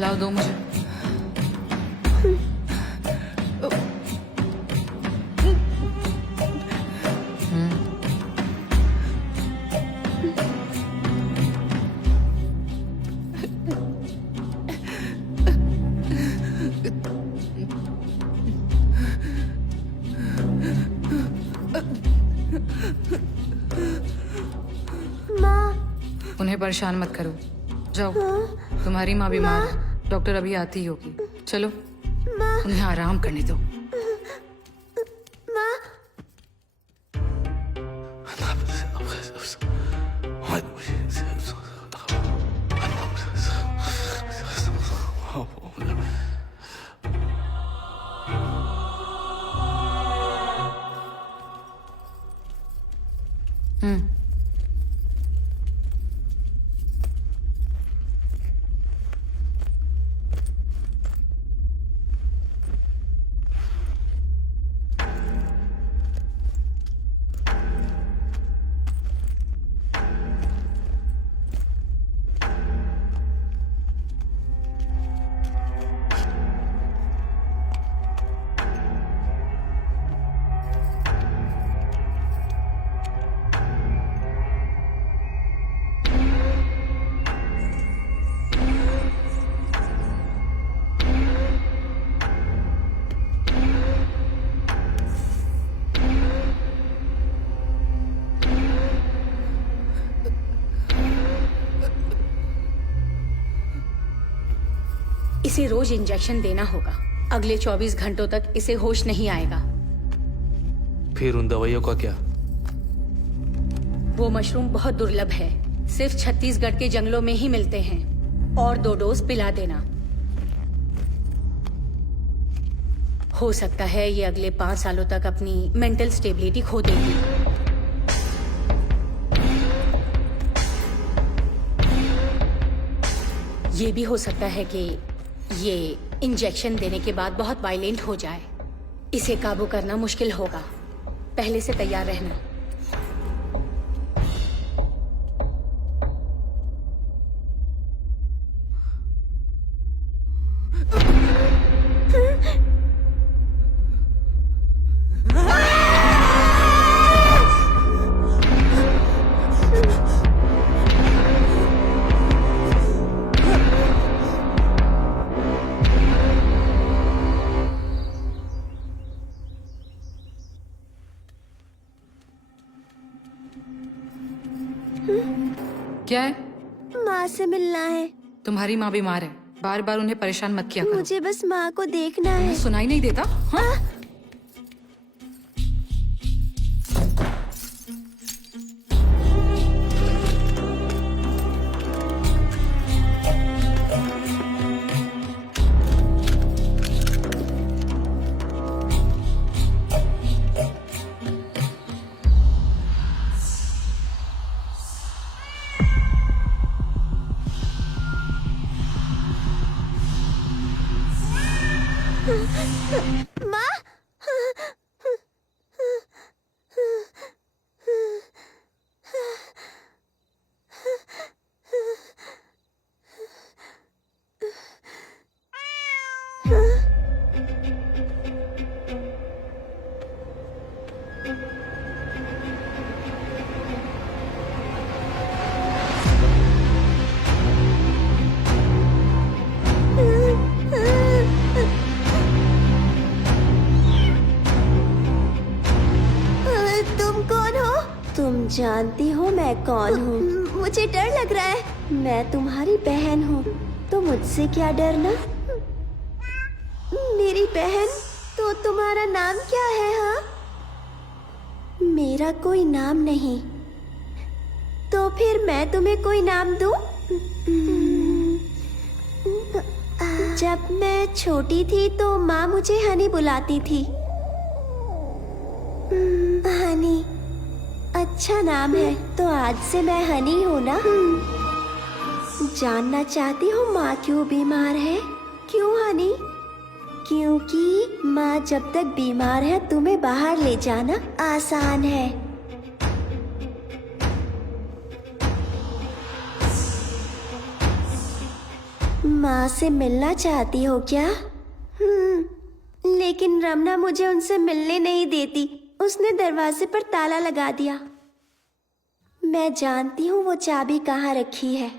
लाओ, दो मुझे। उन्हें परेशान मत करो, जाओ। तुम्हारी माँ बीमार है, डॉक्टर अभी आती ही होगी। चलो, उन्हें आराम करने दो। इसे रोज इंजेक्शन देना होगा। अगले 24 घंटों तक इसे होश नहीं आएगा। फिर उन दवाइयों का क्या? वो मशरूम बहुत दुर्लभ है, सिर्फ छत्तीसगढ़ के जंगलों में ही मिलते हैं। और 2 डोज पिला देना। हो सकता है ये अगले 5 सालों तक अपनी मेंटल स्टेबिलिटी खो देगी। ये भी हो सकता है कि ये इंजेक्शन देने के बाद बहुत वायलेंट हो जाए। इसे काबू करना मुश्किल होगा। पहले से तैयार रहना। क्या है? माँ से मिलना है। तुम्हारी माँ बीमार है, बार बार उन्हें परेशान मत किया करो। मुझे बस माँ को देखना है। सुनाई नहीं देता? हाँ? माँ, तुम कौन हो? तुम जानती हो मैं कौन हूँ? मुझे डर लग रहा है। मैं तुम्हारी बहन हूँ, तो मुझसे क्या डरना? मेरी बहन? तो तुम्हारा नाम क्या है? हाँ, मेरा कोई नाम नहीं। तो फिर मैं तुम्हें कोई नाम दूं? जब मैं छोटी थी तो माँ मुझे हनी बुलाती थी। हनी, अच्छा नाम है। तो आज से मैं हनी हूँ ना? जानना चाहती हो माँ क्यों बीमार है? क्यों हनी? क्योंकि माँ जब तक बीमार है तुम्हें बाहर ले जाना आसान है। माँ से मिलना चाहती हो क्या? लेकिन रमना मुझे उनसे मिलने नहीं देती। उसने दरवाजे पर ताला लगा दिया। मैं जानती हूँ वो चाबी कहाँ रखी है।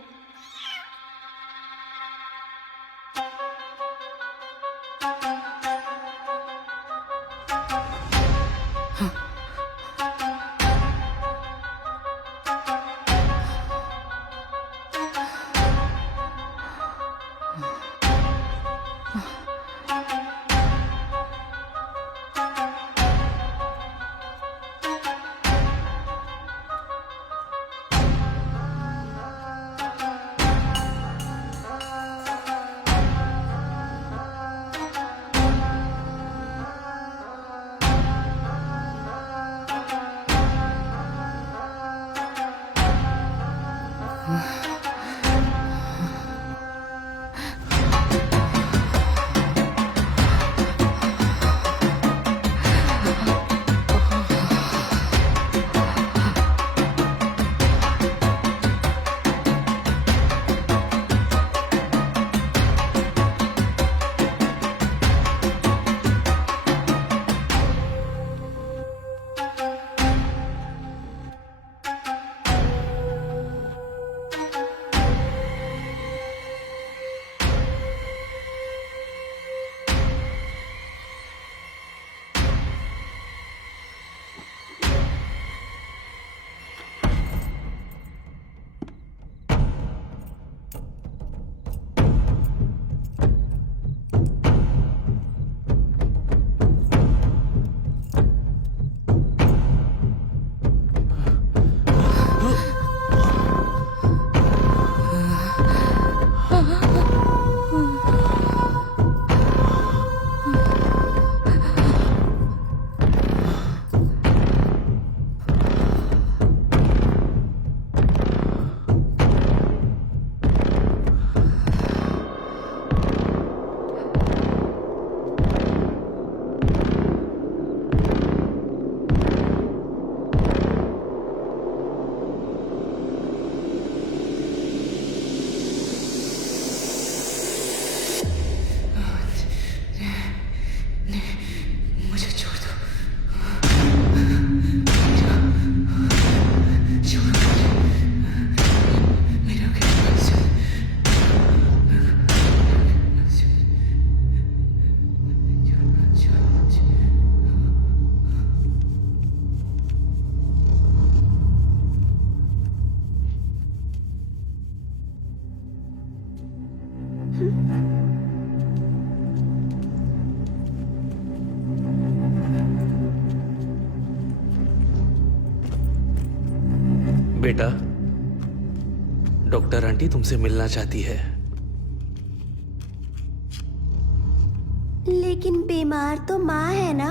बेटा, डॉक्टर आंटी तुमसे मिलना चाहती है। लेकिन बीमार तो माँ है ना।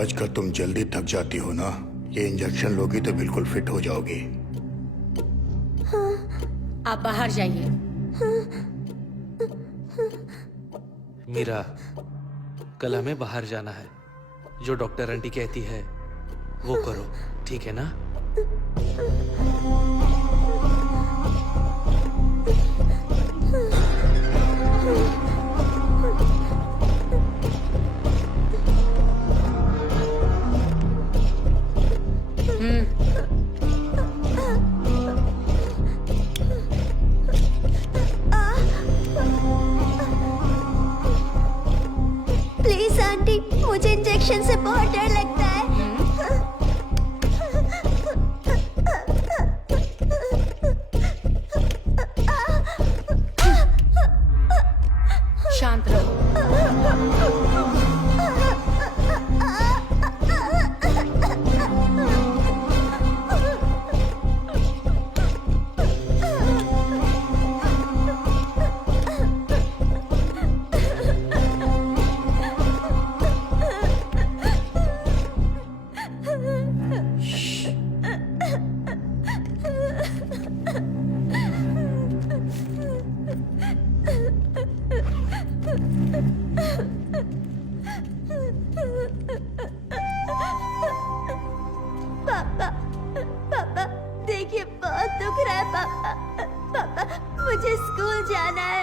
आजकल तुम जल्दी थक जाती हो ना। ये इंजेक्शन लोगी तो बिल्कुल फिट हो जाओगी। आप बाहर जाइए। मीरा, कल हमें बाहर जाना है। जो डॉक्टर आंटी कहती है वो करो, ठीक है ना? प्लीज आंटी, मुझे इंजेक्शन से बहुत डर लगता है। शांत रहो। पापा, पापा, देखिए बहुत दुख रहा है पापा। पापा, मुझे स्कूल जाना है।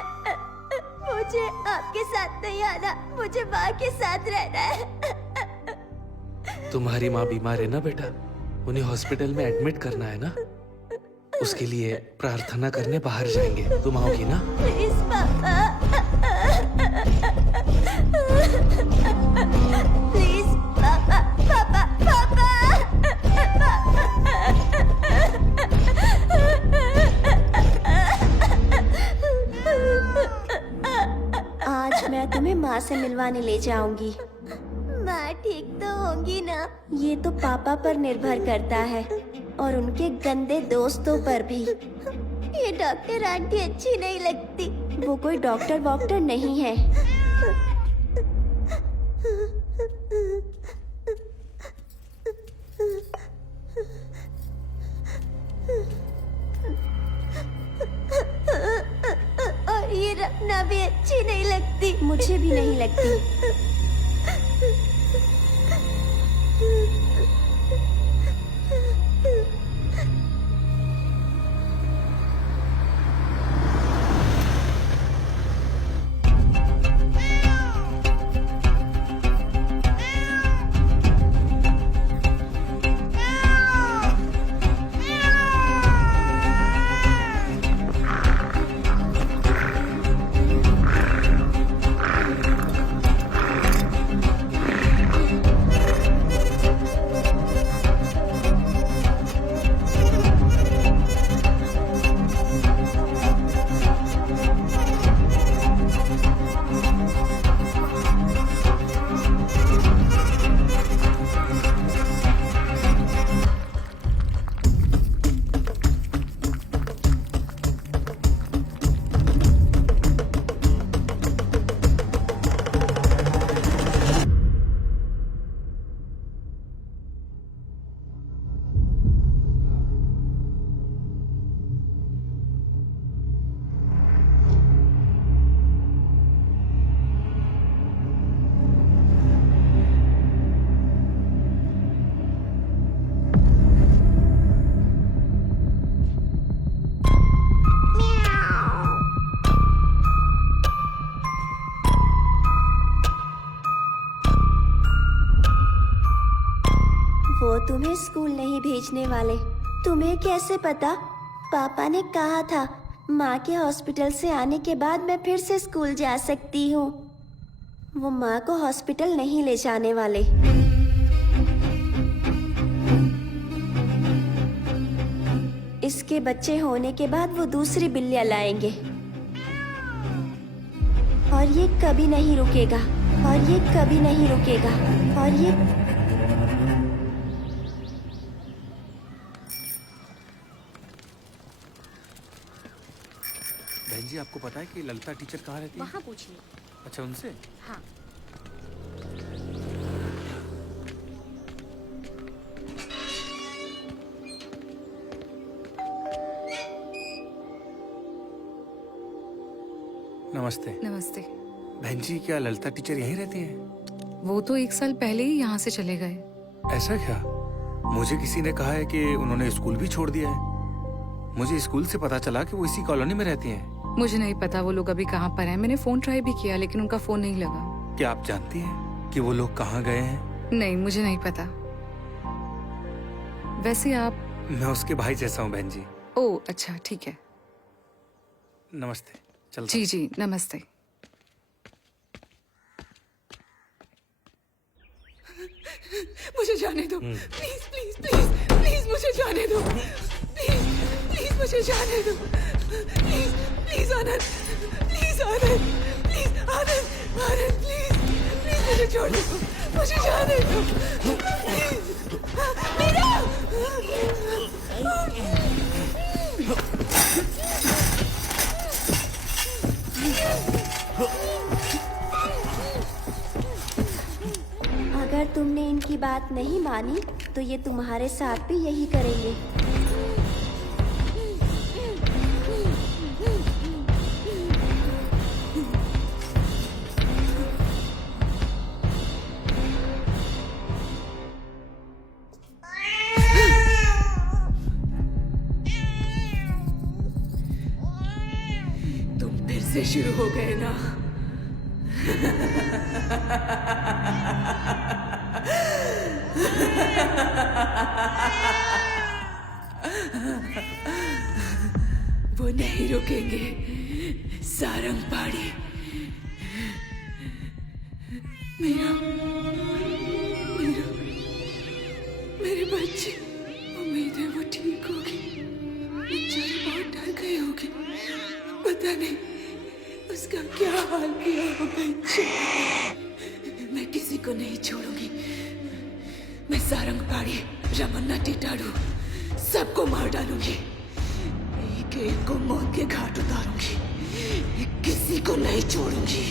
मुझे आपके साथ नहीं आना, मुझे माँ के साथ रहना है। तुम्हारी माँ बीमार है ना बेटा, उन्हें हॉस्पिटल में एडमिट करना है ना। उसके लिए प्रार्थना करने बाहर जाएंगे। तुम आओगी ना? प्लीज पापा, प्लीज पापा, पापा, पापा। आज मैं तुम्हें माँ से मिलवाने ले जाऊंगी। माँ ठीक तो होंगी ना? ये तो पापा पर निर्भर करता है और उनके गंदे दोस्तों पर भी। ये डॉक्टर आंटी अच्छी नहीं लगती। वो कोई डॉक्टर वॉक्टर नहीं है। और ये रखना भी अच्छी नहीं लगती। मुझे भी नहीं लगती। वो तुम्हें स्कूल नहीं भेजने वाले। तुम्हें कैसे पता? पापा ने कहा था माँ के हॉस्पिटल से आने के बाद मैं फिर से स्कूल जा सकती हूँ। वो माँ को हॉस्पिटल नहीं ले जाने वाले। इसके बच्चे होने के बाद वो दूसरी बिल्लियाँ लाएंगे। और ये कभी नहीं रुकेगा, और ये कभी नहीं रुकेगा, और ये बहन जी, आपको पता है कि ललिता टीचर कहाँ रहती है? वहाँ पूछिए। अच्छा, उनसे? हाँ। नमस्ते। नमस्ते। बहन जी, क्या ललिता टीचर यहीं रहती हैं? वो तो 1 साल पहले ही यहाँ से चले गए। ऐसा क्या? मुझे किसी ने कहा है कि उन्होंने स्कूल भी छोड़ दिया है। मुझे स्कूल से पता चला कि वो इसी कॉलोनी में रहती हैं। मुझे नहीं पता वो लोग अभी कहाँ पर हैं। मैंने फोन ट्राई भी किया लेकिन उनका फोन नहीं लगा। क्या आप जानती हैं कि वो लोग कहाँ गए हैं? नहीं, मुझे नहीं पता। वैसे आप? मैं उसके भाई जैसा हूँ बहन जी। ओह अच्छा, ठीक है। नमस्ते। चलता जी जी, नमस्ते। मुझे जाने दो, प्लीज प्लीज प्लीज प्लीज मुझे जाने दो, प्लीज प्लीज मुझे जाने दो, please please Anand, please Anand, please Anand, Anand please please मुझे छोड़ दो, मुझे जाने दो, प्लीज मीरा। अगर तुमने इनकी बात नहीं मानी तो ये तुम्हारे साथ भी यही करेंगे। तुम फिर से शुरू हो गए ना? वो नहीं रुकेंगे, सारंग पाड़ी। मेरा मेरा मेरे बच्चे, उम्मीद है वो ठीक होगी। बेचारी बहुत डर गई होगी, पता नहीं उसका क्या हाल किया होगा। मैं किसी को नहीं छोड़ूंगी। मैं सारंग पाड़ी, रमन्ना टिटाड़ू सबको मार डालूंगी। एक एक को मौत के घाट उतारूंगी, किसी को नहीं छोड़ूंगी।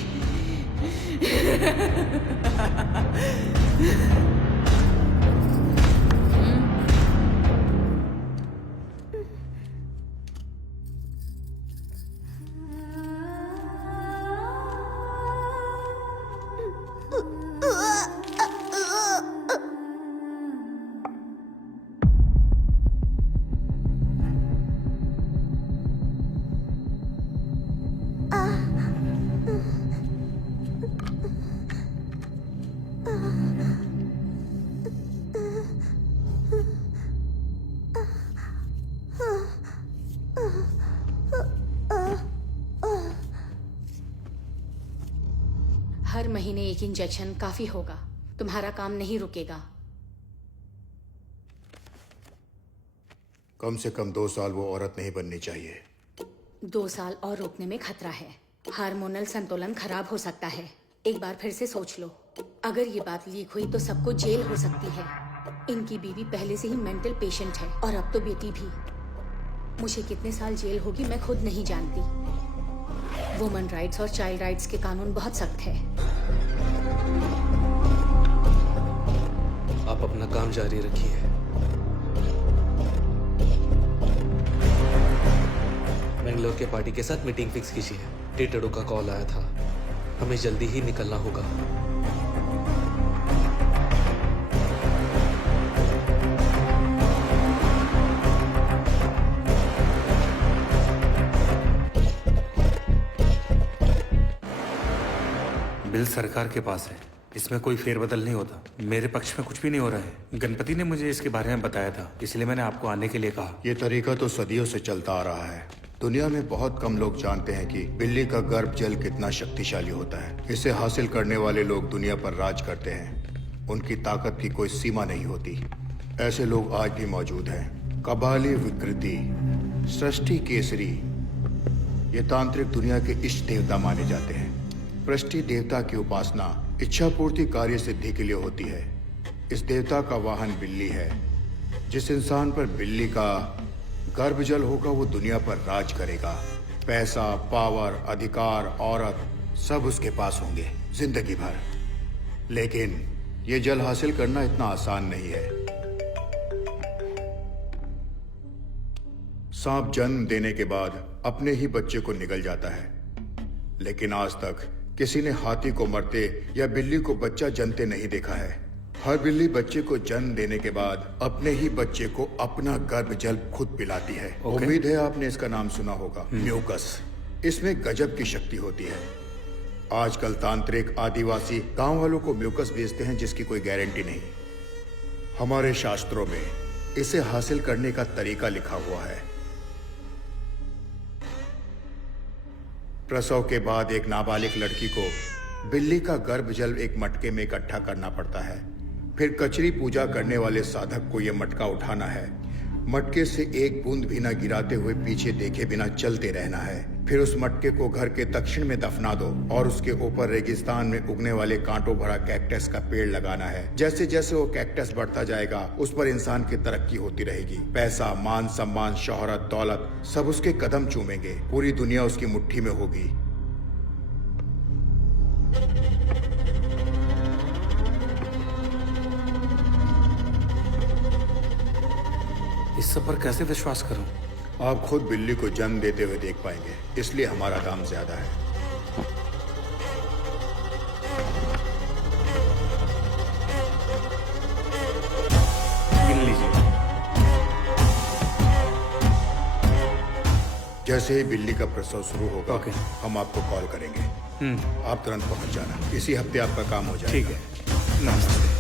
हर महीने एक इंजेक्शन काफी होगा। तुम्हारा काम नहीं रुकेगा। कम से कम 2 साल वो औरत नहीं बननी चाहिए। 2 साल और रोकने में खतरा है। हार्मोनल संतुलन खराब हो सकता है। एक बार फिर से सोच लो। अगर ये बात लीक हुई तो सबको जेल हो सकती है। इनकी बीवी पहले से ही मेंटल पेशेंट है और अब तो बेटी भी। मुझे कितने साल जेल होगी मैं खुद नहीं जानती। वुमन राइट्स और चाइल्ड राइट्स के कानून बहुत सख्त है। आप अपना काम जारी रखिए। बेंगलोर के पार्टी के साथ मीटिंग फिक्स कीजिए। टिटड़ू का कॉल आया था, हमें जल्दी ही निकलना होगा। बिल सरकार के पास है, इसमें कोई फेरबदल नहीं होता। मेरे पक्ष में कुछ भी नहीं हो रहा है। गणपति ने मुझे इसके बारे में बताया था, इसलिए मैंने आपको आने के लिए कहा। ये तरीका तो सदियों से चलता आ रहा है। दुनिया में बहुत कम लोग जानते हैं कि बिल्ली का गर्भ जल कितना शक्तिशाली होता है। इसे हासिल करने वाले लोग दुनिया पर राज करते हैं। उनकी ताकत की कोई सीमा नहीं होती। ऐसे लोग आज भी मौजूद हैं। कबाली विकृति, सृष्टि केसरी, ये तांत्रिक दुनिया के इष्ट देवता माने जाते हैं। पृष्टि देवता की उपासना इच्छा पूर्ति कार्य सिद्धि के लिए होती है। इस देवता का वाहन बिल्ली है। जिस इंसान पर बिल्ली का गर्भजल होगा वो दुनिया पर राज करेगा। पैसा, पावर, अधिकार, औरत सब उसके पास होंगे जिंदगी भर। लेकिन ये जल हासिल करना इतना आसान नहीं है। सांप जन्म देने के बाद अपने ही बच्चे को निगल जाता है, लेकिन आज तक किसी ने हाथी को मरते या बिल्ली को बच्चा जनते नहीं देखा है। हर बिल्ली बच्चे को जन्म देने के बाद अपने ही बच्चे को अपना गर्भ जल खुद पिलाती है। उम्मीद है आपने इसका नाम सुना होगा, म्यूकस। इसमें गजब की शक्ति होती है। आजकल तांत्रिक आदिवासी गांव वालों को म्यूकस बेचते हैं जिसकी कोई गारंटी नहीं। हमारे शास्त्रों में इसे हासिल करने का तरीका लिखा हुआ है। प्रसव के बाद एक नाबालिग लड़की को बिल्ली का गर्भ जल एक मटके में इकट्ठा करना पड़ता है। फिर कचरी पूजा करने वाले साधक को यह मटका उठाना है। मटके से एक बूंद भी न गिराते हुए पीछे देखे बिना चलते रहना है। फिर उस मटके को घर के दक्षिण में दफना दो और उसके ऊपर रेगिस्तान में उगने वाले कांटों भरा कैक्टस का पेड़ लगाना है। जैसे जैसे वो कैक्टस बढ़ता जाएगा उस पर इंसान की तरक्की होती रहेगी। पैसा, मान सम्मान, शोहरत, दौलत सब उसके कदम चूमेंगे। पूरी दुनिया उसकी मुट्ठी में होगी। इस सब पर कैसे विश्वास करूं? आप खुद बिल्ली को जन्म देते हुए देख पाएंगे, इसलिए हमारा दाम ज्यादा है। गिन लीजिए। जैसे ही बिल्ली का प्रसव शुरू होगा ओके। हम आपको कॉल करेंगे। आप तुरंत पहुंच जाना। इसी हफ्ते आपका काम हो जाएगा। ठीक है। नमस्ते।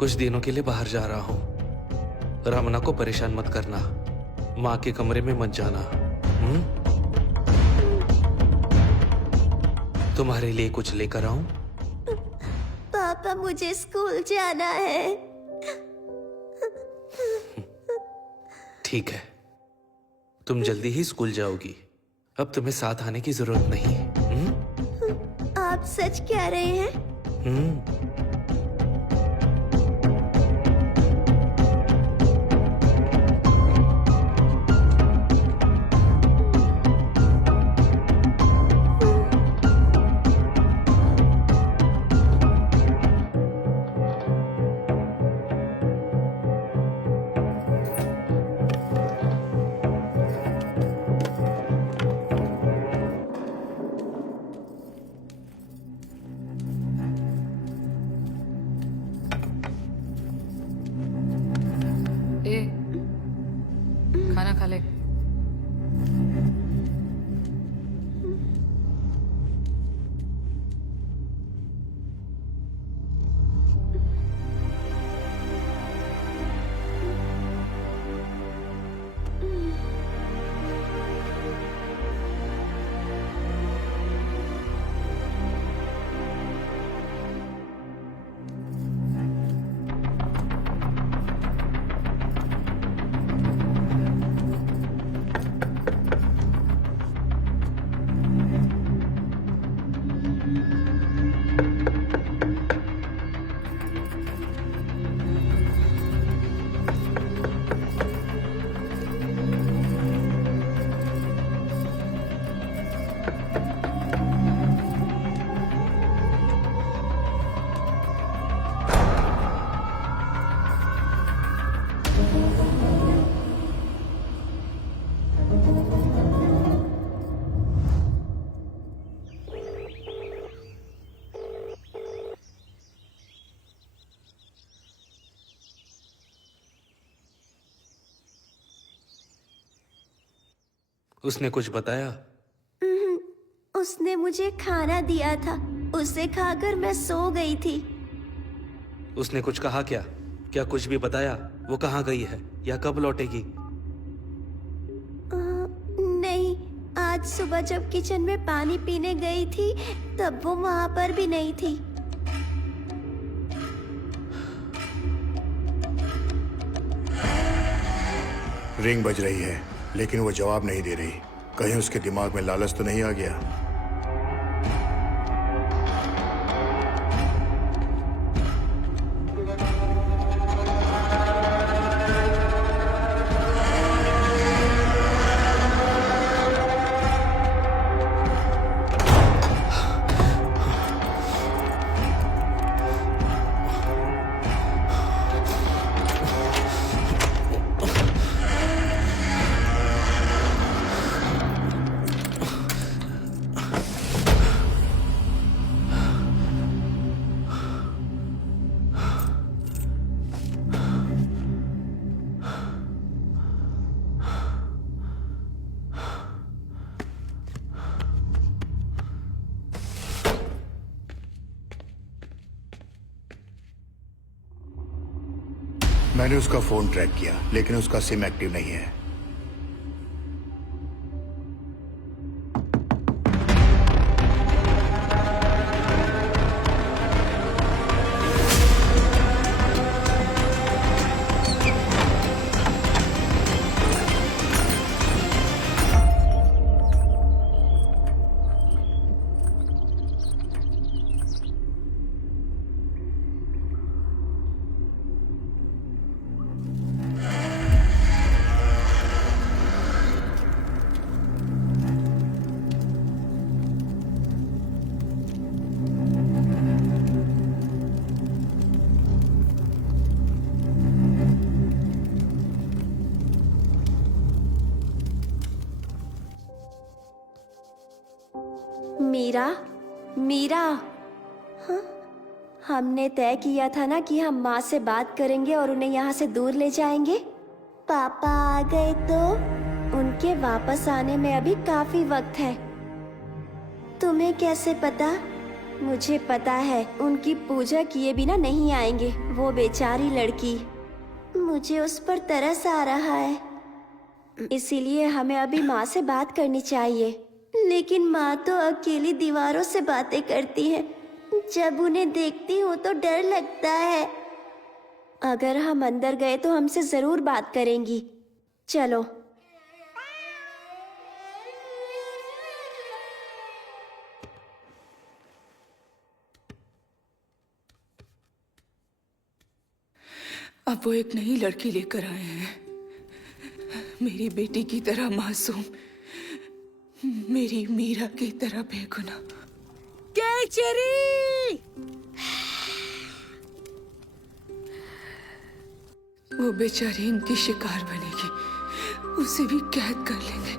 कुछ दिनों के लिए बाहर जा रहा हूँ। रमना को परेशान मत करना। माँ के कमरे में मत जाना। तुम्हारे लिए कुछ लेकर आऊं? पापा मुझे स्कूल जाना है। ठीक है, तुम जल्दी ही स्कूल जाओगी। अब तुम्हें साथ आने की जरूरत नहीं। आप सच कह रहे हैं? ए, खाना खा ले। उसने कुछ बताया? उसने मुझे खाना दिया था, उसे खाकर मैं सो गई थी। उसने कुछ कहा क्या? क्या कुछ भी बताया? वो कहाँ गई है या कब लौटेगी? नहीं, आज सुबह जब किचन में पानी पीने गई थी तब वो वहाँ पर भी नहीं थी। रिंग बज रही है लेकिन वो जवाब नहीं दे रही। कहीं उसके दिमाग में लालच तो नहीं आ गया? मैंने उसका फोन ट्रैक किया लेकिन उसका सिम एक्टिव नहीं है। मीरा, मीरा, हाँ? हमने तय किया था ना कि हम माँ से बात करेंगे और उन्हें यहाँ से दूर ले जाएंगे। पापा आ गए तो उनके वापस आने में अभी काफी वक्त है। तुम्हें कैसे पता? मुझे पता है उनकी पूजा किए बिना नहीं आएंगे। वो बेचारी लड़की, मुझे उस पर तरस आ रहा है। इसीलिए हमें अभी माँ से बात करनी चाहिए। लेकिन माँ तो अकेली दीवारों से बातें करती है। जब उन्हें देखती हूँ तो डर लगता है। अगर हम अंदर गए तो हमसे जरूर बात करेंगी। चलो। अब वो एक नई लड़की लेकर आए हैं, मेरी बेटी की तरह मासूम, मेरी मीरा की तरह बेगुनाह। केचरी! वो बेचारी इनकी शिकार बनेगी, उसे भी कैद कर लेंगे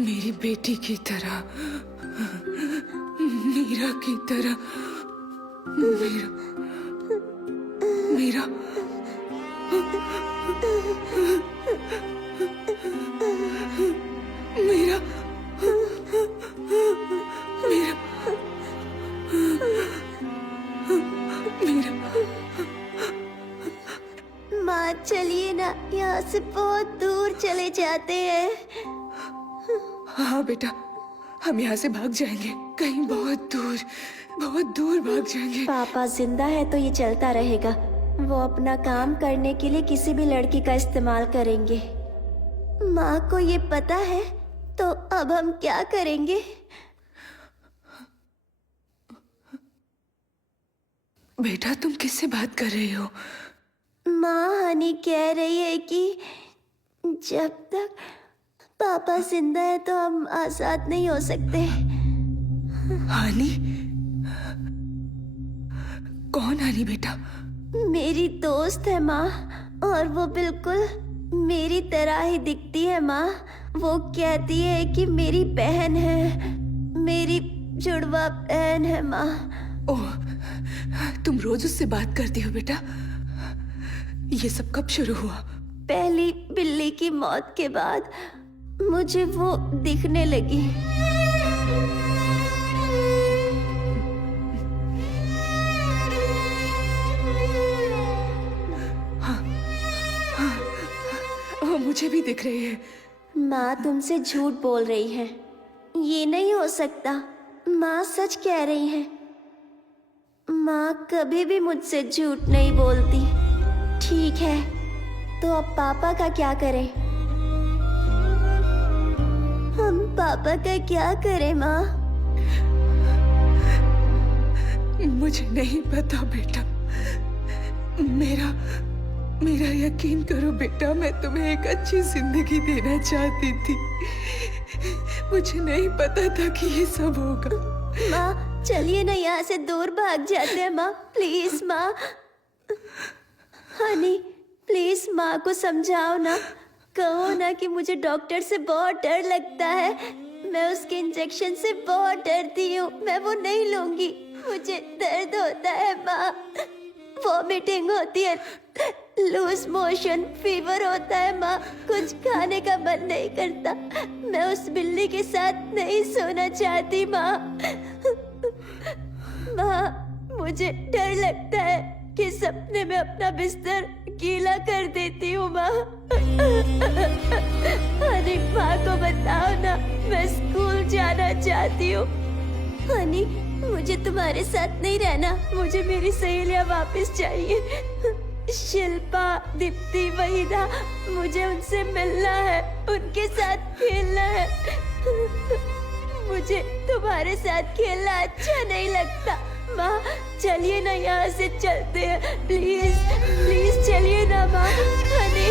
मेरी बेटी की तरह, मीरा की तरह। मीरा, मीरा, मीरा, मीरा, मीरा। माँ चलिए ना, यहाँ से बहुत दूर चले जाते हैं। हाँ बेटा, हम यहाँ से भाग जाएंगे, कहीं बहुत दूर भाग जाएंगे। पापा जिंदा है तो ये चलता रहेगा। वो अपना काम करने के लिए किसी भी लड़की का इस्तेमाल करेंगे। माँ को ये पता है तो अब हम क्या करेंगे? बेटा तुम किससे बात कर रही हो? माँ हनी कह रही है कि जब तक पापा जिंदा है तो हम आजाद नहीं हो सकते। हानी? कौन हानी बेटा? मेरी दोस्त है माँ, और वो बिल्कुल मेरी तरह ही दिखती है माँ। वो कहती है कि मेरी बहन है, मेरी जुड़वा बहन है माँ। ओह, तुम रोज उससे बात करती हो बेटा? ये सब कब शुरू हुआ? पहली बिल्ली की मौत के बाद मुझे वो दिखने लगी। वो मुझे भी दिख रही है। माँ तुमसे झूठ बोल रही है, ये नहीं हो सकता। माँ सच कह रही है। माँ कभी भी मुझसे झूठ नहीं बोलती। ठीक है, तो अब पापा का क्या करें? हम पापा का क्या करें माँ? मुझे नहीं पता बेटा। मेरा यकीन करो बेटा, मैं तुम्हें एक अच्छी जिंदगी देना चाहती थी। मुझे नहीं पता था कि ये सब होगा। माँ चलिए ना, यहाँ से दूर भाग जाते हैं माँ। प्लीज माँ। हनी प्लीज माँ को समझाओ ना। कहो ना कि मुझे डॉक्टर से बहुत डर लगता है। मैं उसके इंजेक्शन से बहुत डरती हूँ, मैं वो नहीं लूंगी। मुझे दर्द होता है माँ, वॉमिटिंग होती है, लूज मोशन, फीवर होता है माँ। कुछ खाने का मन नहीं करता। मैं उस बिल्ली के साथ नहीं सोना चाहती माँ। माँ मुझे डर लगता है कि सपने में अपना बिस्तर गीला कर देती हूँ माँ। हनी माँ को बताओ ना, मैं स्कूल जाना चाहती हूँ। हनी मुझे तुम्हारे साथ नहीं रहना, मुझे मेरी सहेलियाँ वापस चाहिए। शिल्पा, दीप्ति, वहीदा, मुझे उनसे मिलना है, उनके साथ खेलना है। मुझे तुम्हारे साथ खेलना अच्छा नहीं लगता। माँ चलिए ना, यहाँ से चलते हैं। प्लीज प्लीज चलिए ना माँ। हनी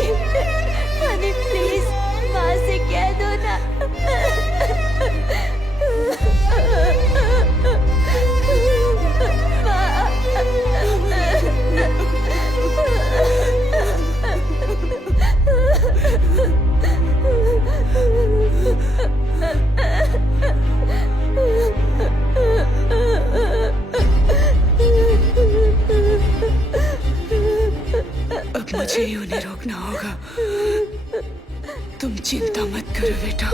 हनी प्लीज माँ से कह दो ना। अब मुझे ही उन्हें रोकना होगा। तुम चिंता मत करो बेटा।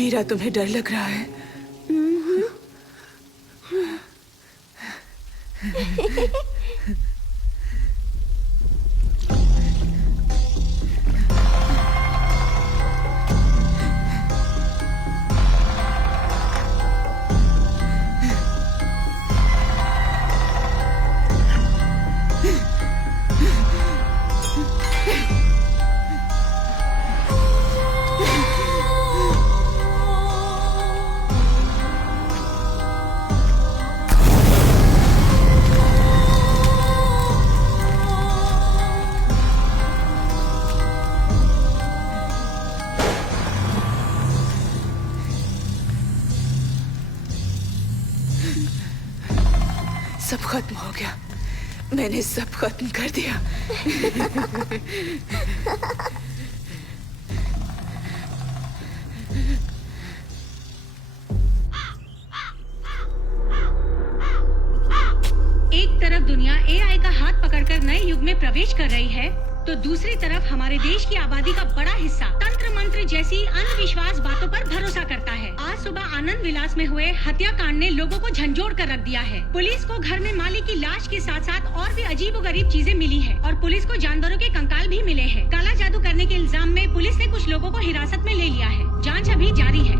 मीरा, तुम्हें डर लग रहा है? सब खत्म हो गया। मैंने सब खत्म कर दिया। अगर नए युग में प्रवेश कर रही है तो दूसरी तरफ हमारे देश की आबादी का बड़ा हिस्सा तंत्र मंत्र जैसी अंधविश्वास बातों पर भरोसा करता है। आज सुबह आनंद विलास में हुए हत्याकांड ने लोगों को झंझोड़ कर रख दिया है। पुलिस को घर में मालिक की लाश के साथ साथ और भी अजीबोगरीब चीजें मिली है और पुलिस को जानवरों के कंकाल भी मिले हैं। काला जादू करने के इल्जाम में पुलिस ने कुछ लोगों को हिरासत में ले लिया है। जाँच अभी जारी है।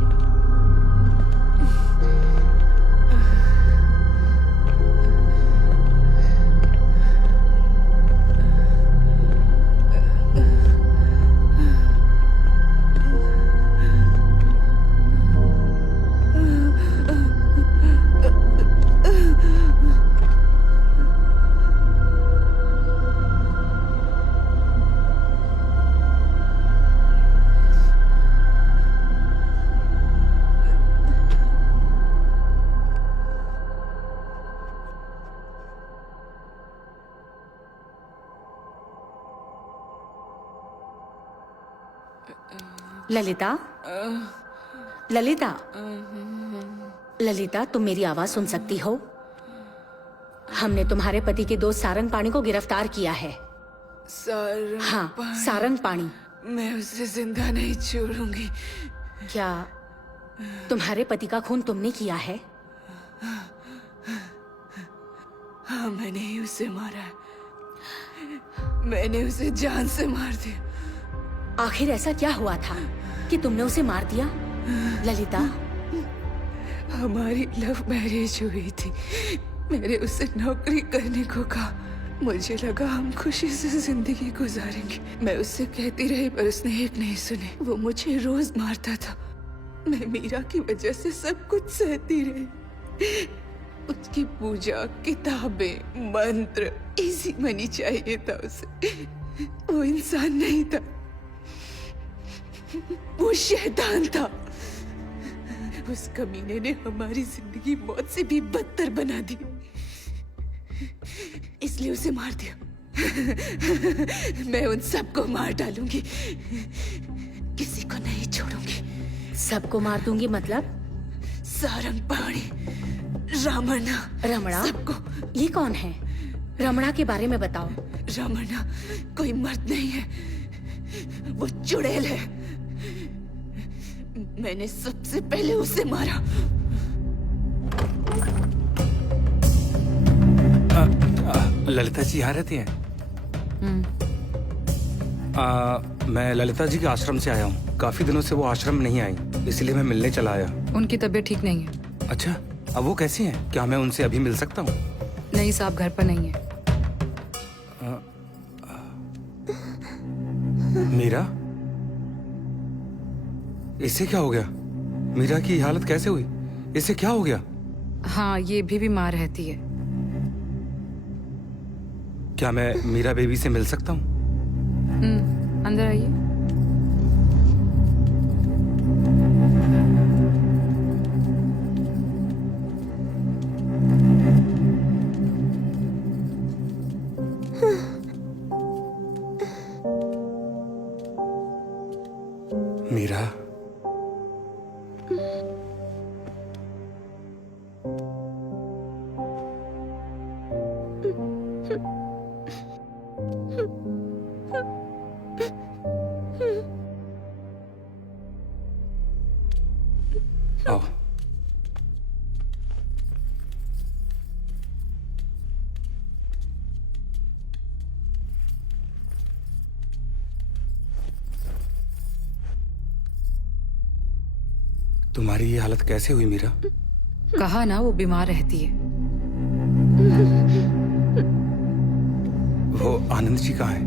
ललिता, ललिता, ललिता, तुम मेरी आवाज सुन सकती हो? हमने तुम्हारे पति के दोस्त सारंग पाणी को गिरफ्तार किया है। हाँ, सारंग पाणी। मैं उसे जिंदा नहीं छोड़ूंगी। क्या तुम्हारे पति का खून तुमने किया है? हाँ, मैंने ही उसे मारा है। मैंने उसे जान से मार दिया। आखिर ऐसा क्या हुआ था कि तुमने उसे मार दिया? ललिता, हमारी लव मैरिज हुई थी। मैंने उसे नौकरी करने को कहा। मुझे लगा हम खुशी से जिंदगी गुजारेंगे। मैं उससे कहती रही पर उसने एक नहीं सुने। वो मुझे रोज मारता था। मैं मीरा की वजह से सब कुछ सहती रही। उसकी पूजा, किताबें, मंत्र, इजी मनी चाहिए था उसे। वो इंसान नहीं था, वो शैतान था। उस कमीने ने हमारी जिंदगी मौत से भी बदतर बना दी, इसलिए उसे मार दिया। मैं उन सबको मार डालूंगी, किसी को नहीं छोड़ूंगी। सबको मार दूंगी मतलब? सारंग पाणी, रमणा। रमणा? सबको। ये कौन है? रमणा के बारे में बताओ। रमणा कोई मर्द नहीं है, वो चुड़ैल है। मैंने सबसे पहले उसे मारा। ललिता जी यहाँ रहती हैं? मैं ललिता जी के आश्रम से आया हूँ। काफी दिनों से वो आश्रम में नहीं आई, इसलिए मैं मिलने चला आया। उनकी तबीयत ठीक नहीं है। अच्छा, अब वो कैसी हैं? क्या मैं उनसे अभी मिल सकता हूँ? नहीं साहब, घर पर नहीं है। मीरा, इसे क्या हो गया? मीरा की हालत कैसे हुई? इसे क्या हो गया? हाँ, ये भी बीमार रहती है। क्या मैं मीरा बेबी से मिल सकता हूँ? अंदर आइए। मीरा, आओ। तुम्हारी ये हालत कैसे हुई मीरा? कहा ना, वो बीमार रहती है। वो आनंद जी कहाँ हैं?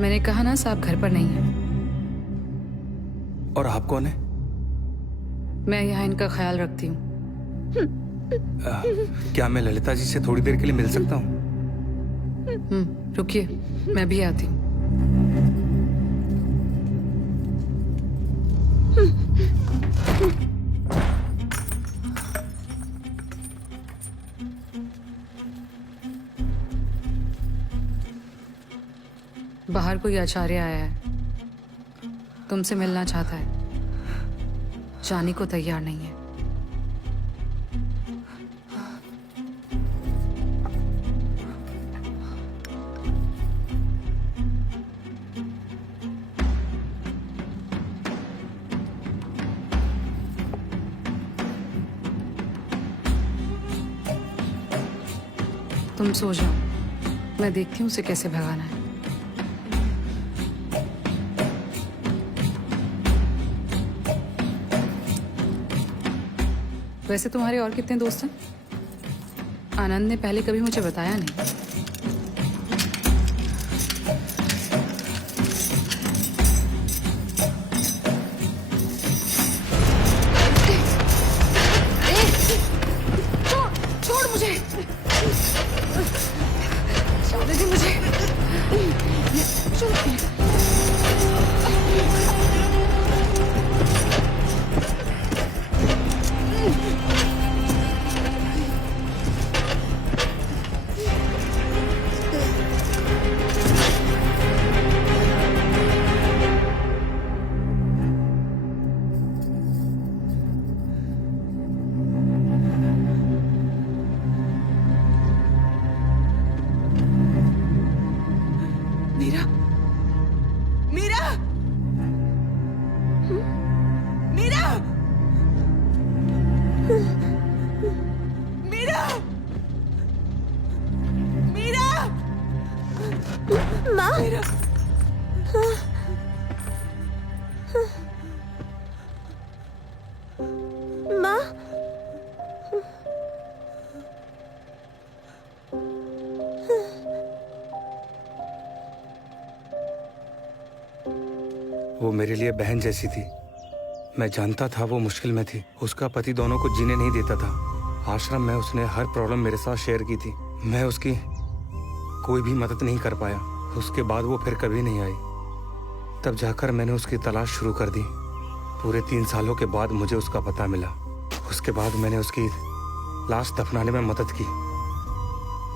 मैंने कहा ना साहब, घर पर नहीं है। और आप कौन है? मैं यहाँ इनका ख्याल रखती हूँ। क्या मैं ललिता जी से थोड़ी देर के लिए मिल सकता हूँ? रुकिए, मैं भी आती हूँ। बाहर कोई आचार्य आया है, तुमसे मिलना चाहता है। जाने को तैयार नहीं है। तुम सो जाओ, मैं देखती हूँ उसे कैसे भगाना है। वैसे तुम्हारे और कितने दोस्त हैं? आनंद ने पहले कभी मुझे बताया नहीं। छोड़ मुझे, छोड़ दे मुझे, छोड़। मीरा, मीरा, मीरा, मीरा, मीरा, माँ, मीरा। माँ, वो मेरे लिए बहन जैसी थी। मैं जानता था वो मुश्किल में थी। उसका पति दोनों को जीने नहीं देता था। आश्रम में उसने हर प्रॉब्लम मेरे साथ शेयर की थी। मैं उसकी कोई भी मदद नहीं कर पाया। उसके बाद वो फिर कभी नहीं आई। तब जाकर मैंने उसकी तलाश शुरू कर दी। पूरे 3 सालों के बाद मुझे उसका पता मिला। उसके बाद मैंने उसकी लाश दफनाने में मदद की।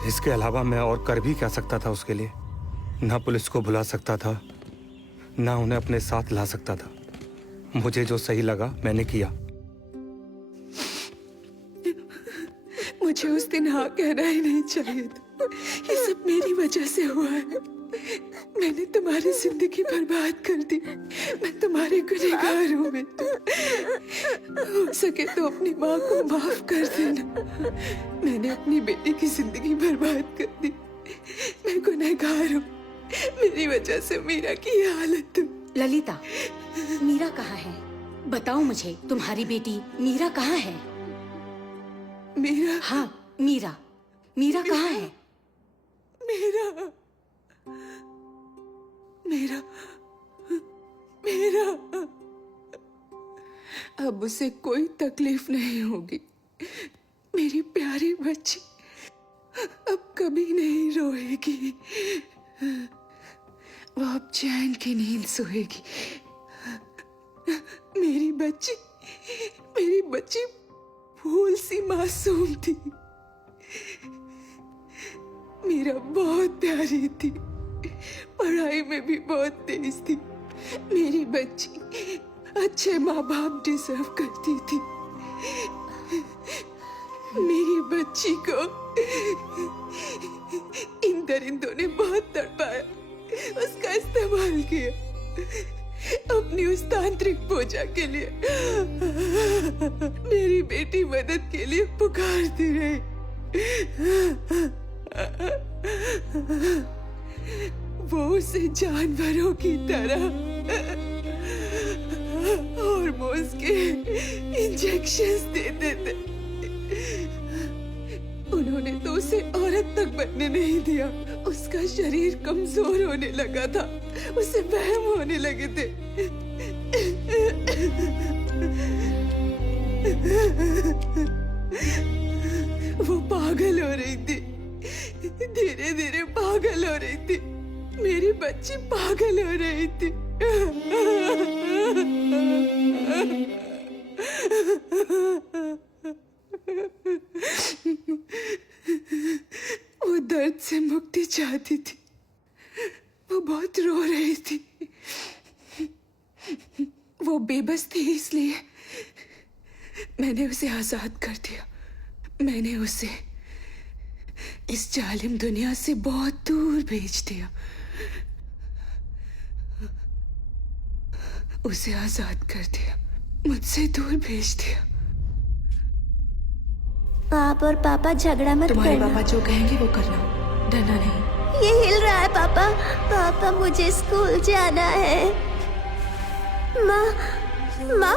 इसके अलावा मैं और कर भी क्या सकता था उसके लिए? ना पुलिस को बुला सकता था, ना उन्हें अपने साथ ला सकता था। मुझे जो सही लगा मैंने किया। मुझे उस दिन हाँ कहना ही नहीं चाहिए था। ये सब मेरी वजह से हुआ है। मैंने तुम्हारी जिंदगी बर्बाद कर दी। मैं तुम्हारे गुनहगार हूँ बेटा। हो सके तो अपनी माँ को माफ कर देना। मैंने अपनी बेटी की जिंदगी बर्बाद कर दी। मैं गुनहगार हूँ। मेरी वजह से मीरा की ये हालत हुई। ललिता, मीरा कहाँ है? बताओ मुझे, तुम्हारी बेटी मीरा कहाँ है? मीरा? हाँ, मीरा। मीरा कहाँ है? मीरा, मीरा, मीरा। अब उसे कोई तकलीफ नहीं होगी। मेरी प्यारी बच्ची अब कभी नहीं रोएगी। वो अब चैन की नींद सोएगी। मेरी बच्ची फूल सी मासूम थी। मीरा बहुत प्यारी थी। पढ़ाई में भी बहुत तेज थी। मेरी बच्ची अच्छे माँ बाप डिजर्व करती थी। मेरी बच्ची को इन दरिंदों ने बहुत तड़पाया, उसका इस्तेमाल किया अपनी उस तांत्रिक पूजा के लिए। मेरी बेटी मदद के लिए पुकारती रही। वो उसे जानवरों की तरह हार्मोन्स के इंजेक्शंस देते थे। उन्होंने तो उसे औरत तक बनने नहीं दिया। उसका शरीर कमजोर होने लगा था। उसे वहम होने लगे थे। वो पागल हो रही थी। धीरे धीरे पागल हो रही थी। मेरी बच्ची पागल हो रही थी। वो दर्द से मुक्ति चाहती थी। वो बहुत रो रही थी। वो बेबस थी, इसलिए मैंने उसे आजाद कर दिया। मैंने उसे इस जालिम दुनिया से बहुत दूर भेज दिया। उसे आजाद कर दिया, मुझसे दूर भेज दिया। आप और पापा झगड़ा मत तुम्हारे करना। पापा जो कहेंगे वो करना, डरना नहीं। ये हिल रहा है पापा। पापा मुझे स्कूल जाना है। माँ माँ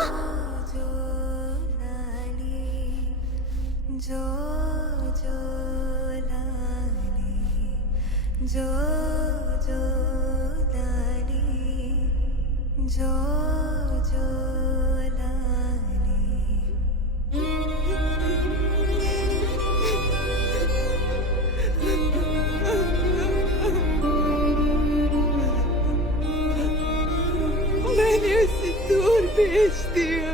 मैंने उसे दूर भेज दिया।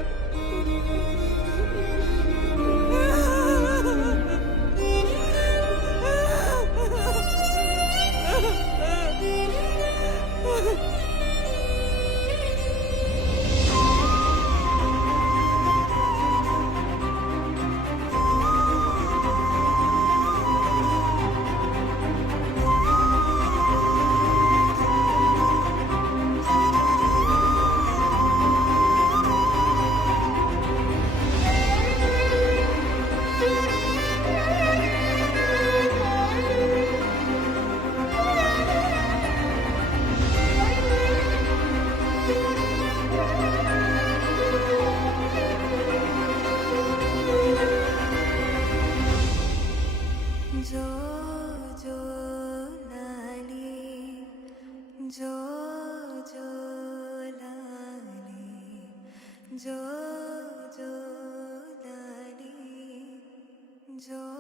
जो